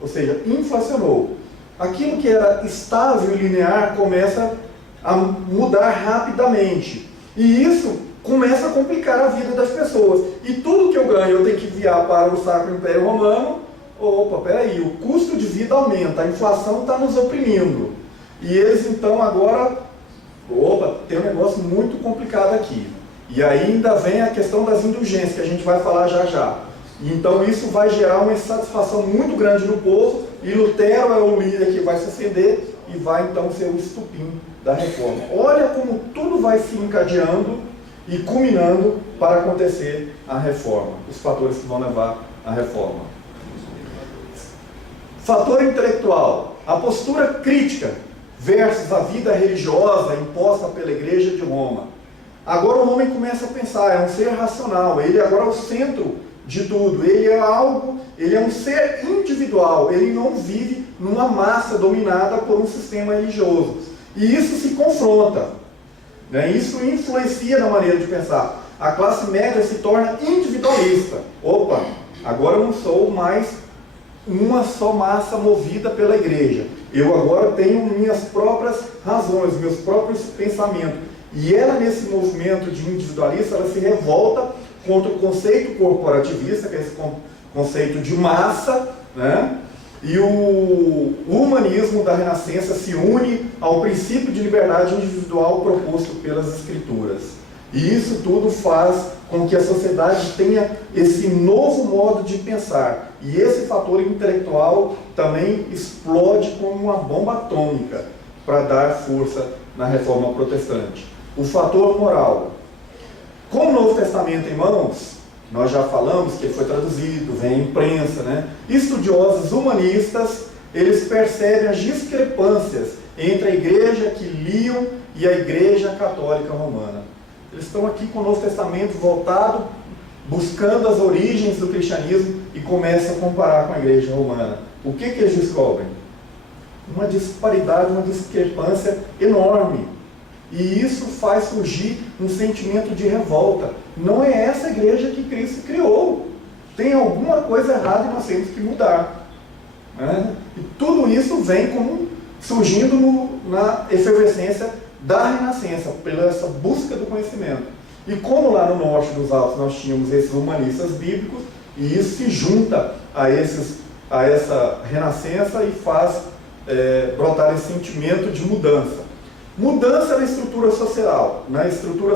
Ou seja, inflacionou. Aquilo que era estável e linear começa a mudar rapidamente. E isso começa a complicar a vida das pessoas. E tudo que eu ganho eu tenho que enviar para o Sacro Império Romano. Opa, peraí, o custo de vida aumenta, a inflação está nos oprimindo. E eles então agora, tem um negócio muito complicado aqui. E ainda vem a questão das indulgências, que a gente vai falar já já. Então isso vai gerar uma insatisfação muito grande no povo, e Lutero é o líder que vai se acender e vai então ser o estupim da reforma. Olha como tudo vai se encadeando e culminando para acontecer a reforma, os fatores que vão levar à reforma. Fator intelectual, a postura crítica versus a vida religiosa imposta pela Igreja de Roma. Agora o homem começa a pensar, é um ser racional, ele agora é o centro de tudo, ele é um ser individual, ele não vive numa massa dominada por um sistema religioso. E isso se confronta, né? Isso influencia na maneira de pensar. A classe média se torna individualista. Agora eu não sou mais uma só massa movida pela igreja. Eu agora tenho minhas próprias razões, meus próprios pensamentos. E ela, nesse movimento de individualista, ela se revolta contra o conceito corporativista, que é esse conceito de massa, né? E o humanismo da Renascença se une ao princípio de liberdade individual proposto pelas Escrituras. E isso tudo faz com que a sociedade tenha esse novo modo de pensar. E esse fator intelectual também explode como uma bomba atômica para dar força na reforma protestante. O fator moral. Com o Novo Testamento em mãos, nós já falamos que ele foi traduzido, vem a imprensa, né? Estudiosos humanistas, eles percebem as discrepâncias entre a igreja que liam e a Igreja Católica Romana. Eles estão aqui com o Novo Testamento voltado, buscando as origens do cristianismo e começam a comparar com a Igreja Romana. O que eles descobrem? Uma disparidade, uma discrepância enorme. E isso faz surgir um sentimento de revolta. Não é essa igreja que Cristo criou. Tem alguma coisa errada e nós temos que mudar, né? E tudo isso vem como surgindo na efervescência da Renascença, pela essa busca do conhecimento. E como lá no norte dos Alpes nós tínhamos esses humanistas bíblicos, e isso se junta a essa Renascença e faz brotar esse sentimento de mudança. Mudança na estrutura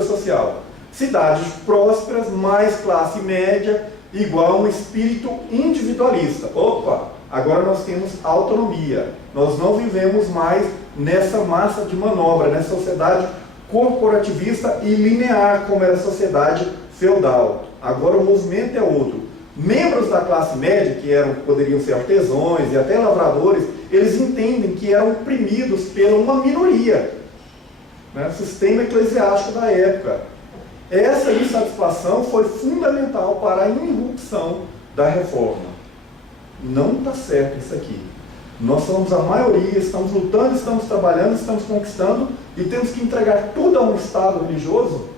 social. Cidades prósperas, mais classe média, igual a um espírito individualista. Agora nós temos autonomia. Nós não vivemos mais nessa massa de manobra, nessa sociedade corporativista e linear, como era a sociedade feudal. Agora o movimento é outro. Membros da classe média, que poderiam ser artesãos e até lavradores, eles entendem que eram oprimidos pela uma minoria, né? Sistema eclesiástico da época. Essa insatisfação foi fundamental para a irrupção da reforma. Não está certo isso aqui. Nós somos a maioria, estamos lutando, estamos trabalhando, estamos conquistando e temos que entregar tudo a um Estado religioso.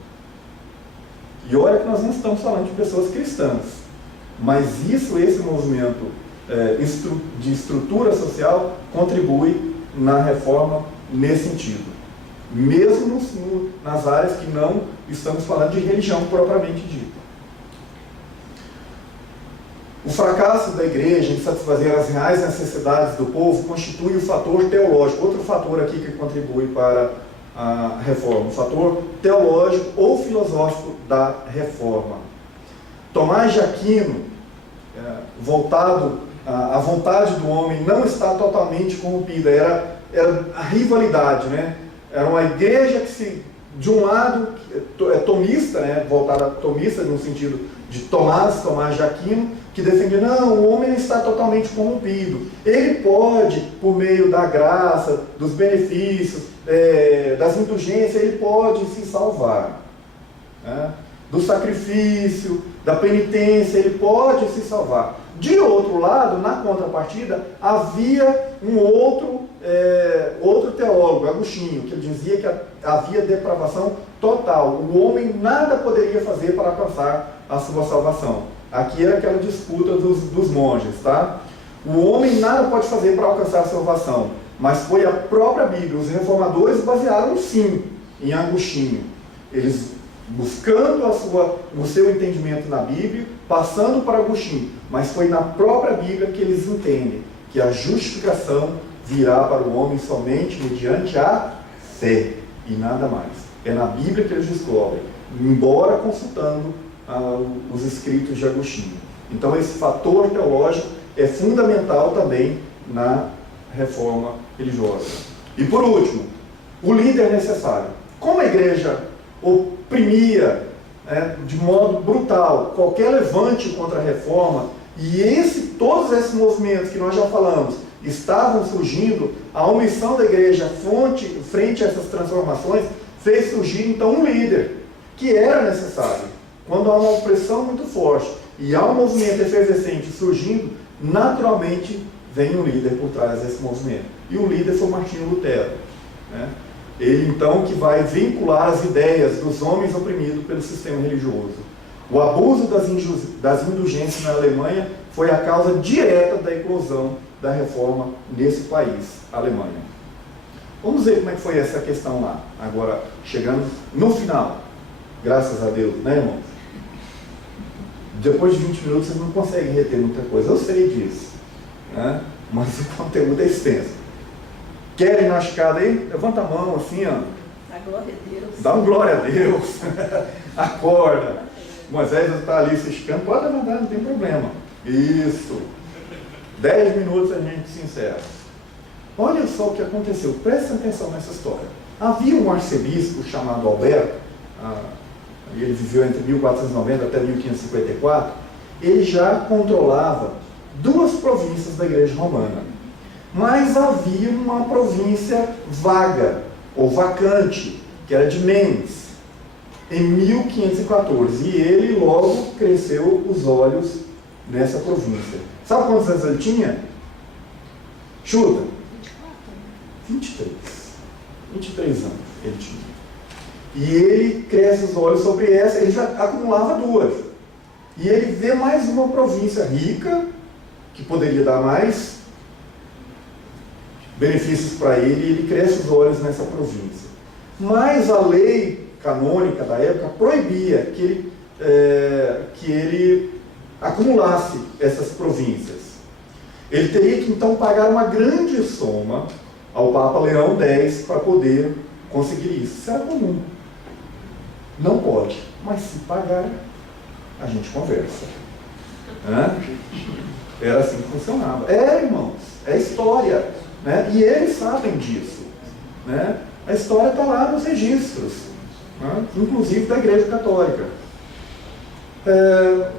E olha que nós não estamos falando de pessoas cristãs. Mas esse movimento de estrutura social contribui na reforma nesse sentido. Mesmo nas áreas que não estamos falando de religião propriamente dita. O fracasso da igreja em satisfazer as reais necessidades do povo constitui o fator teológico, outro fator aqui que contribui para a reforma, o fator teológico ou filosófico da reforma. Tomás de Aquino, voltado à vontade do homem, não está totalmente corrompida, era a rivalidade, né? Era uma igreja que de um lado, é tomista, né? Voltada a tomista no sentido de Tomás de Aquino, que defende, não, o homem não está totalmente corrompido. Ele pode, por meio da graça, dos benefícios, das indulgências, ele pode se salvar. Né? Do sacrifício, da penitência, ele pode se salvar. De outro lado, na contrapartida, havia um outro teólogo, Agostinho, que dizia que havia depravação total. O homem nada poderia fazer para alcançar a sua salvação. Aqui era aquela disputa dos monges, tá? O homem nada pode fazer para alcançar a salvação, mas foi a própria Bíblia. Os reformadores basearam sim em Agostinho. Eles buscando o seu entendimento na Bíblia, passando para Agostinho, mas foi na própria Bíblia que eles entendem que a justificação virá para o homem somente mediante a fé e nada mais. É na Bíblia que eles descobrem, embora consultando os escritos de Agostinho. Então esse fator teológico é fundamental também na reforma religiosa. E por último, o líder necessário. Como a igreja oprimia de modo brutal qualquer levante contra a reforma, e todos esses movimentos que nós já falamos estavam surgindo, a omissão da igreja frente a essas transformações fez surgir então um líder, que era necessário. Quando há uma opressão muito forte e há um movimento efervescente surgindo, naturalmente vem um líder por trás desse movimento. E o líder foi Martinho Lutero, né? Ele então que vai vincular as ideias dos homens oprimidos pelo sistema religioso. O abuso das indulgências na Alemanha foi a causa direta da eclosão da reforma nesse país, a Alemanha. Vamos ver como é que foi essa questão lá, agora chegando no final. Graças a Deus, né, irmãos? Depois de 20 minutos vocês não conseguem reter muita coisa, eu sei disso, né? Mas o conteúdo é extenso. Querem na escada aí? Levanta a mão assim, ó. Dá glória a Deus. Dá um glória a Deus. Acorda. Moisés está ali se escando, pode levantar, não tem problema. Isso. 10 minutos a gente se encerra. Olha só o que aconteceu, presta atenção nessa história. Havia um arcebispo chamado Alberto, ele viveu entre 1490 até 1554, ele já controlava 2 províncias da igreja romana. Mas havia uma província vaga, ou vacante, que era de Mendes, em 1514. E ele logo cresceu os olhos nessa província. Sabe quantos anos ele tinha? Chuta. 23. 23 anos ele tinha. E ele cresce os olhos sobre essa, ele já acumulava 2. E ele vê mais uma província rica, que poderia dar mais benefícios para ele, e ele cresce os olhos nessa província. Mas a lei canônica da época proibia que ele acumulasse essas províncias. Ele teria que então pagar uma grande soma ao Papa Leão X para poder conseguir isso. Isso era comum. Não pode, mas se pagar, a gente conversa. Era assim que funcionava. Irmãos, é história. Né? E eles sabem disso. Né? A história está lá nos registros, né? Inclusive da Igreja Católica.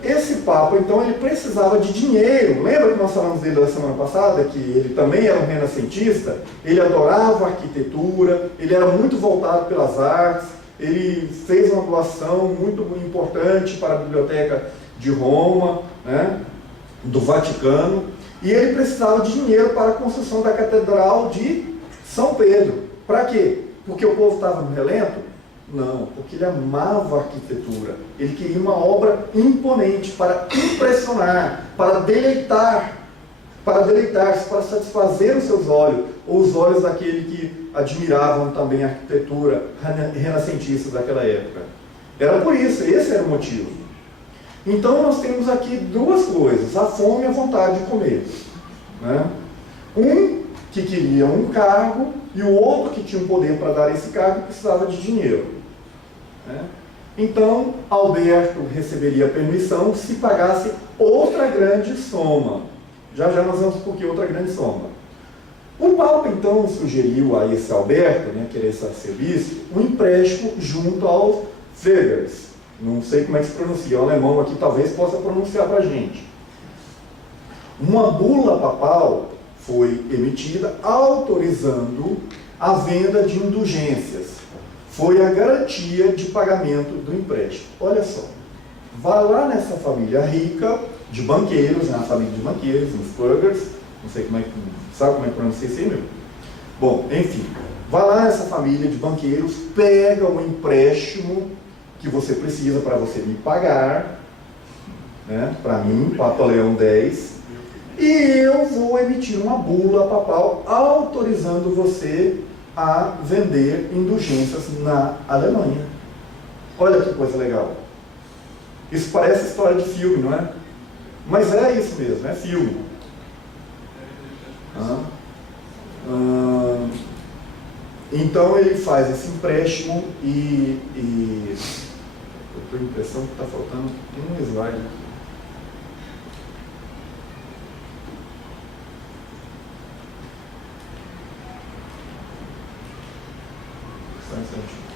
Esse Papa, então, ele precisava de dinheiro. Lembra que nós falamos dele da semana passada, que ele também era um renascentista? Ele adorava arquitetura, ele era muito voltado pelas artes, ele fez uma doação muito importante para a Biblioteca de Roma, né, do Vaticano, e ele precisava de dinheiro para a construção da Catedral de São Pedro. Para quê? Porque o povo estava no relento? Não, porque ele amava a arquitetura. Ele queria uma obra imponente para impressionar, para deleitar-se, para satisfazer os seus olhos, ou os olhos daquele que admiravam também a arquitetura renascentista daquela época. Era por isso, esse era o motivo. Então nós temos aqui duas coisas, a fome e a vontade de comer, né? Um que queria um cargo e o outro que tinha um poder para dar esse cargo precisava de dinheiro, né? Então Alberto receberia permissão se pagasse outra grande soma. Já já nós vamos por que outra grande soma. O Papa então sugeriu a esse Alberto, né, que era esse arcebispo, um empréstimo junto aos Fegers. Não sei como é que se pronuncia, o alemão aqui talvez possa pronunciar para a gente. Uma bula papal foi emitida autorizando a venda de indulgências. Foi a garantia de pagamento do empréstimo. Olha só, vai lá nessa família rica de banqueiros, né, a família de banqueiros, os Fegers, não sei como é que, sabe como é que pronuncia isso aí, meu? Bom, enfim, vai lá nessa família de banqueiros, pega um empréstimo que você precisa para você me pagar, né, para mim, Papa Leão X, e eu vou emitir uma bula papal autorizando você a vender indulgências na Alemanha. Olha que coisa legal. Isso parece história de filme, não é? Mas é isso mesmo, é filme. Então ele faz esse empréstimo e eu tenho a impressão que está faltando um slide. Só um instantinho.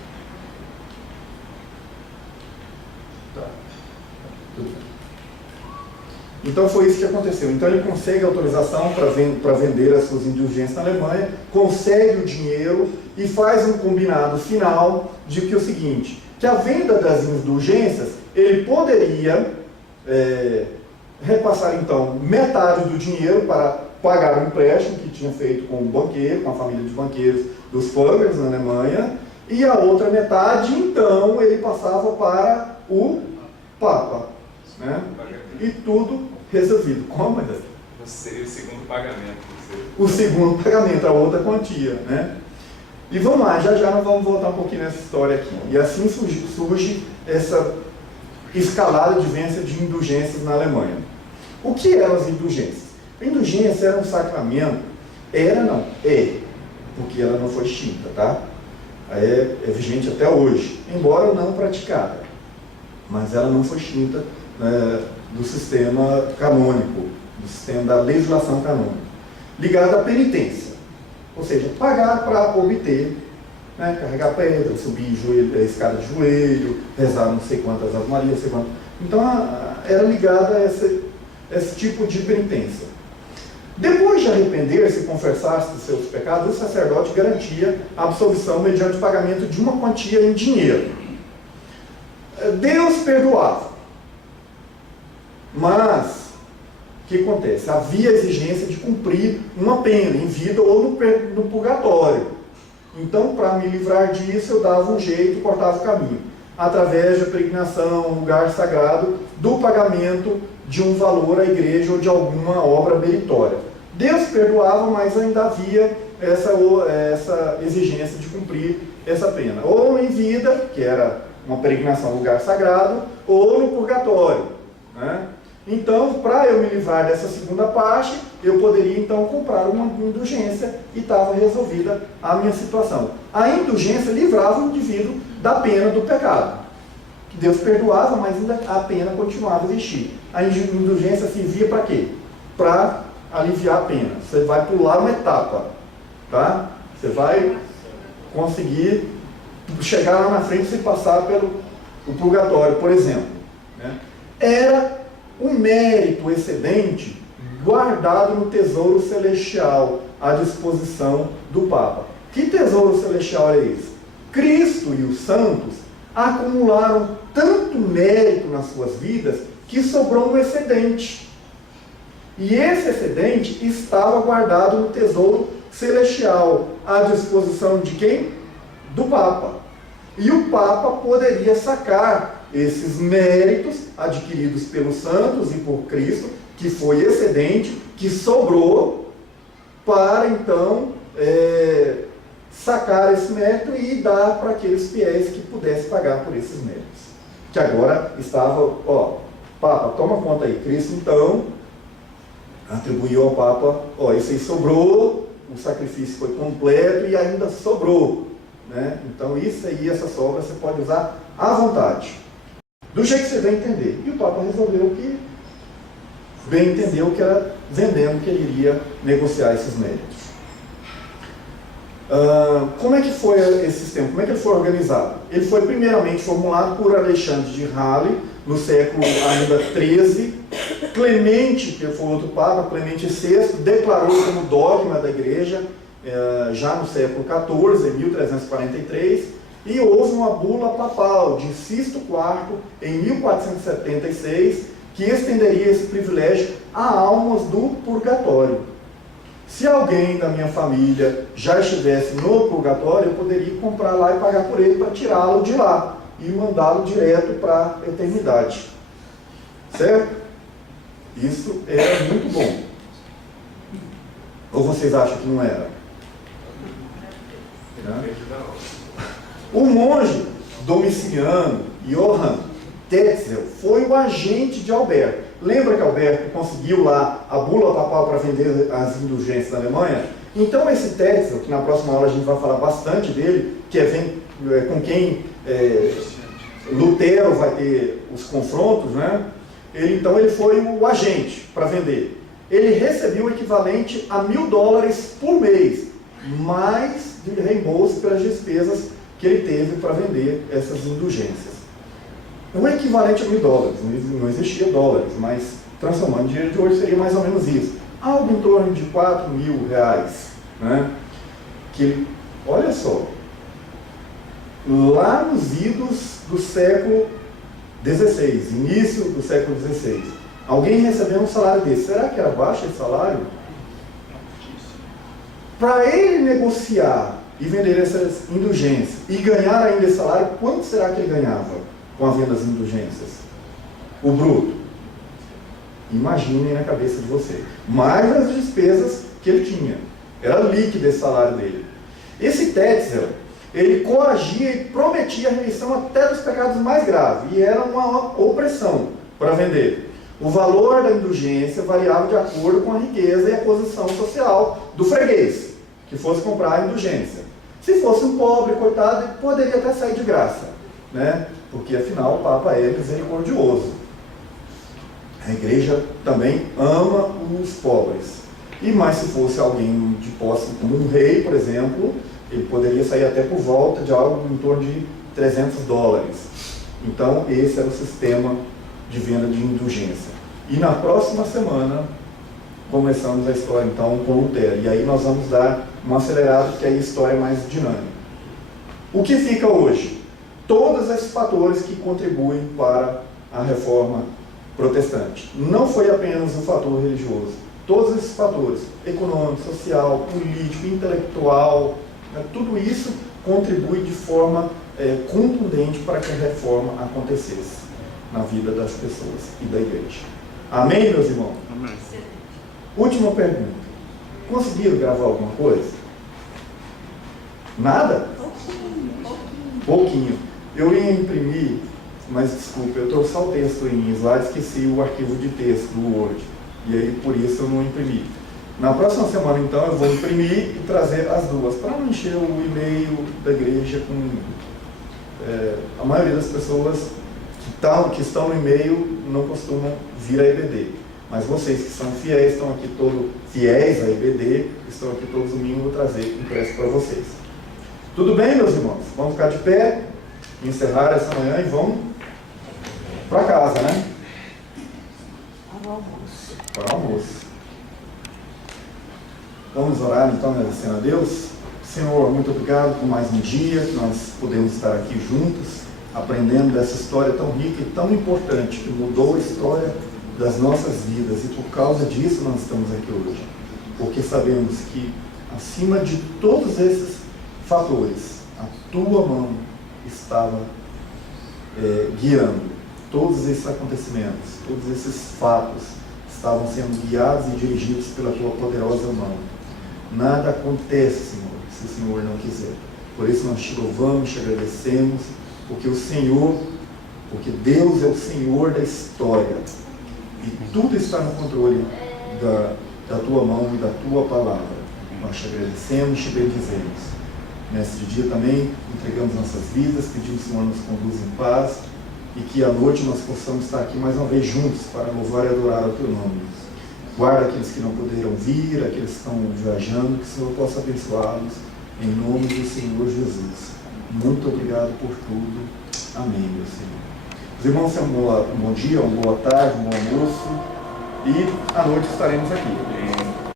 Tá. Tudo bem. Então foi isso que aconteceu. Então ele consegue autorização para vender as suas indulgências na Alemanha, consegue o dinheiro e faz um combinado final de que o seguinte, que a venda das indulgências, ele poderia repassar então metade do dinheiro para pagar o empréstimo que tinha feito com o banqueiro, com a família de banqueiros dos Fegers na Alemanha, e a outra metade então ele passava para o Papa, né? E tudo resolvido. Como é? Seria o segundo pagamento. O segundo pagamento, a outra quantia, né? E vamos lá, já já nós vamos voltar um pouquinho nessa história aqui. E assim surge essa escalada de venda de indulgências na Alemanha. O que eram as indulgências? A indulgência era um sacramento, porque ela não foi extinta, tá? É vigente até hoje, embora não praticada, mas ela não foi extinta do sistema canônico, do sistema da legislação canônica, ligada à penitência, ou seja, pagar para obter, né, carregar pedra, subir a escada de joelho, rezar não sei quantas Ave Maria, não sei quantas. Então era ligada a esse tipo de penitência. Depois de arrepender-se e confessar-se dos seus pecados, o sacerdote garantia a absolvição mediante o pagamento de uma quantia em dinheiro. Deus perdoava. Mas, o que acontece? Havia a exigência de cumprir uma pena, em vida ou no purgatório. Então, para me livrar disso, eu dava um jeito, cortava o caminho. Através da peregrinação, lugar sagrado, do pagamento de um valor à igreja ou de alguma obra meritória. Deus perdoava, mas ainda havia essa exigência de cumprir essa pena. Ou em vida, que era uma peregrinação, lugar sagrado, ou no purgatório, né? Então, para eu me livrar dessa segunda parte, eu poderia então comprar uma indulgência e estava resolvida a minha situação. A indulgência livrava o indivíduo da pena do pecado. Deus perdoava, mas ainda a pena continuava a existir. A indulgência servia para quê? Para aliviar a pena. Você vai pular uma etapa, tá? Você vai conseguir chegar lá na frente sem passar pelo purgatório, por exemplo, né? era um mérito excedente guardado no tesouro celestial à disposição do Papa. Que tesouro celestial é esse? Cristo e os santos acumularam tanto mérito nas suas vidas que sobrou um excedente. E esse excedente estava guardado no tesouro celestial à disposição de quem? Do Papa. E o Papa poderia sacar esses méritos adquiridos pelos santos e por Cristo, que foi excedente, que sobrou, para então sacar esse mérito e dar para aqueles fiéis que pudessem pagar por esses méritos. Que agora estava, Papa, toma conta aí. Cristo então atribuiu ao Papa, esse aí sobrou, o sacrifício foi completo e ainda sobrou. Né? Então isso aí, essa sobra, você pode usar à vontade, do jeito que você bem entender. E o Papa resolveu que bem entendeu que era vendendo que ele iria negociar esses méritos. Como é que foi esse sistema? Como é que ele foi organizado? Ele foi primeiramente formulado por Alexandre de Halle, no século ainda XIII. Clemente, que foi outro Papa, Clemente VI, declarou como dogma da Igreja, já no século XIV, em 1343, e houve uma bula papal de Sisto IV, em 1476, que estenderia esse privilégio a almas do purgatório. Se alguém da minha família já estivesse no purgatório, eu poderia comprar lá e pagar por ele para tirá-lo de lá e mandá-lo direto para a eternidade. Certo? Isso era muito bom. Ou vocês acham que não era? O monge domiciliano Johann Tetzel foi o agente de Alberto. Lembra que Alberto conseguiu lá a bula papal para vender as indulgências na Alemanha? Então esse Tetzel, que na próxima aula a gente vai falar bastante dele, que com quem Lutero vai ter os confrontos, né? Então ele foi o agente para vender. Ele recebeu o equivalente a $1.000 por mês, mais de reembolso pelas despesas que ele teve para vender essas indulgências. O equivalente a $1.000, não existia dólares, mas transformando em dinheiro de hoje seria mais ou menos isso. Algo em torno de R$4.000, né? Que, olha só, lá nos idos do século XVI, início do século XVI, alguém recebendo um salário desse, será que era baixo esse salário? Para ele negociar e vender essas indulgências e ganhar ainda esse salário, quanto será que ele ganhava com a venda das indulgências? O bruto. Imaginem na cabeça de você. Mais as despesas que ele tinha. Era líquido esse salário dele. Esse Tetzel, ele coagia e prometia a remissão até dos pecados mais graves. E era uma opressão para vender. O valor da indulgência variava de acordo com a riqueza e a posição social do freguês que fosse comprar a indulgência. Se fosse um pobre, coitado, ele poderia até sair de graça, né? Porque afinal o Papa é misericordioso. A Igreja também ama os pobres. E mais se fosse alguém de posse como um rei, por exemplo, ele poderia sair até por volta de algo em torno de $300. Então esse era o sistema de venda de indulgência. E na próxima semana começamos a história então com Lutero. E aí nós vamos dar uma acelerada, porque aí a história é mais dinâmica. O que fica hoje? Todos esses fatores que contribuem para a reforma protestante. Não foi apenas um fator religioso. Todos esses fatores, econômico, social, político, intelectual, né, tudo isso contribui de forma contundente para que a reforma acontecesse na vida das pessoas e da igreja. Amém, meus irmãos? Amém. Última pergunta. Conseguiram gravar alguma coisa? Nada? Pouquinho. Eu ia imprimir, mas desculpa, eu trouxe só o texto em slide, esqueci o arquivo de texto do Word. E aí, por isso, eu não imprimi. Na próxima semana, então, eu vou imprimir e trazer as duas, para não encher o e-mail da igreja com... a maioria das pessoas que estão no e-mail não costumam vir a EBD. Mas vocês que são fiéis, estão aqui todos fiéis a EBD, estão aqui todos domingos, vou trazer impresso para vocês. Tudo bem, meus irmãos? Vamos ficar de pé, encerrar essa manhã e vamos para casa, né? Para o almoço. Para o almoço. Vamos orar então, agradecendo a Deus. Senhor, muito obrigado por mais um dia que nós podemos estar aqui juntos, aprendendo dessa história tão rica e tão importante, que mudou a história das nossas vidas. E por causa disso nós estamos aqui hoje. Porque sabemos que, acima de todos esses fatores, a tua mão estava guiando todos esses acontecimentos, todos esses fatos estavam sendo guiados e dirigidos pela tua poderosa mão. Nada acontece, Senhor, se o Senhor não quiser. Por isso nós te louvamos, te agradecemos, porque Deus é o Senhor da história e tudo está no controle da tua mão e da tua palavra. Nós te agradecemos e te bendizemos. Neste dia também entregamos nossas vidas, pedimos que o Senhor nos conduza em paz e que à noite nós possamos estar aqui mais uma vez juntos para louvar e adorar o teu nome. Guarda aqueles que não poderão vir, aqueles que estão viajando, que o Senhor possa abençoá-los em nome do Senhor Jesus. Muito obrigado por tudo. Amém, meu Senhor. Os irmãos, tenham um bom dia, uma boa tarde, um bom almoço e à noite estaremos aqui.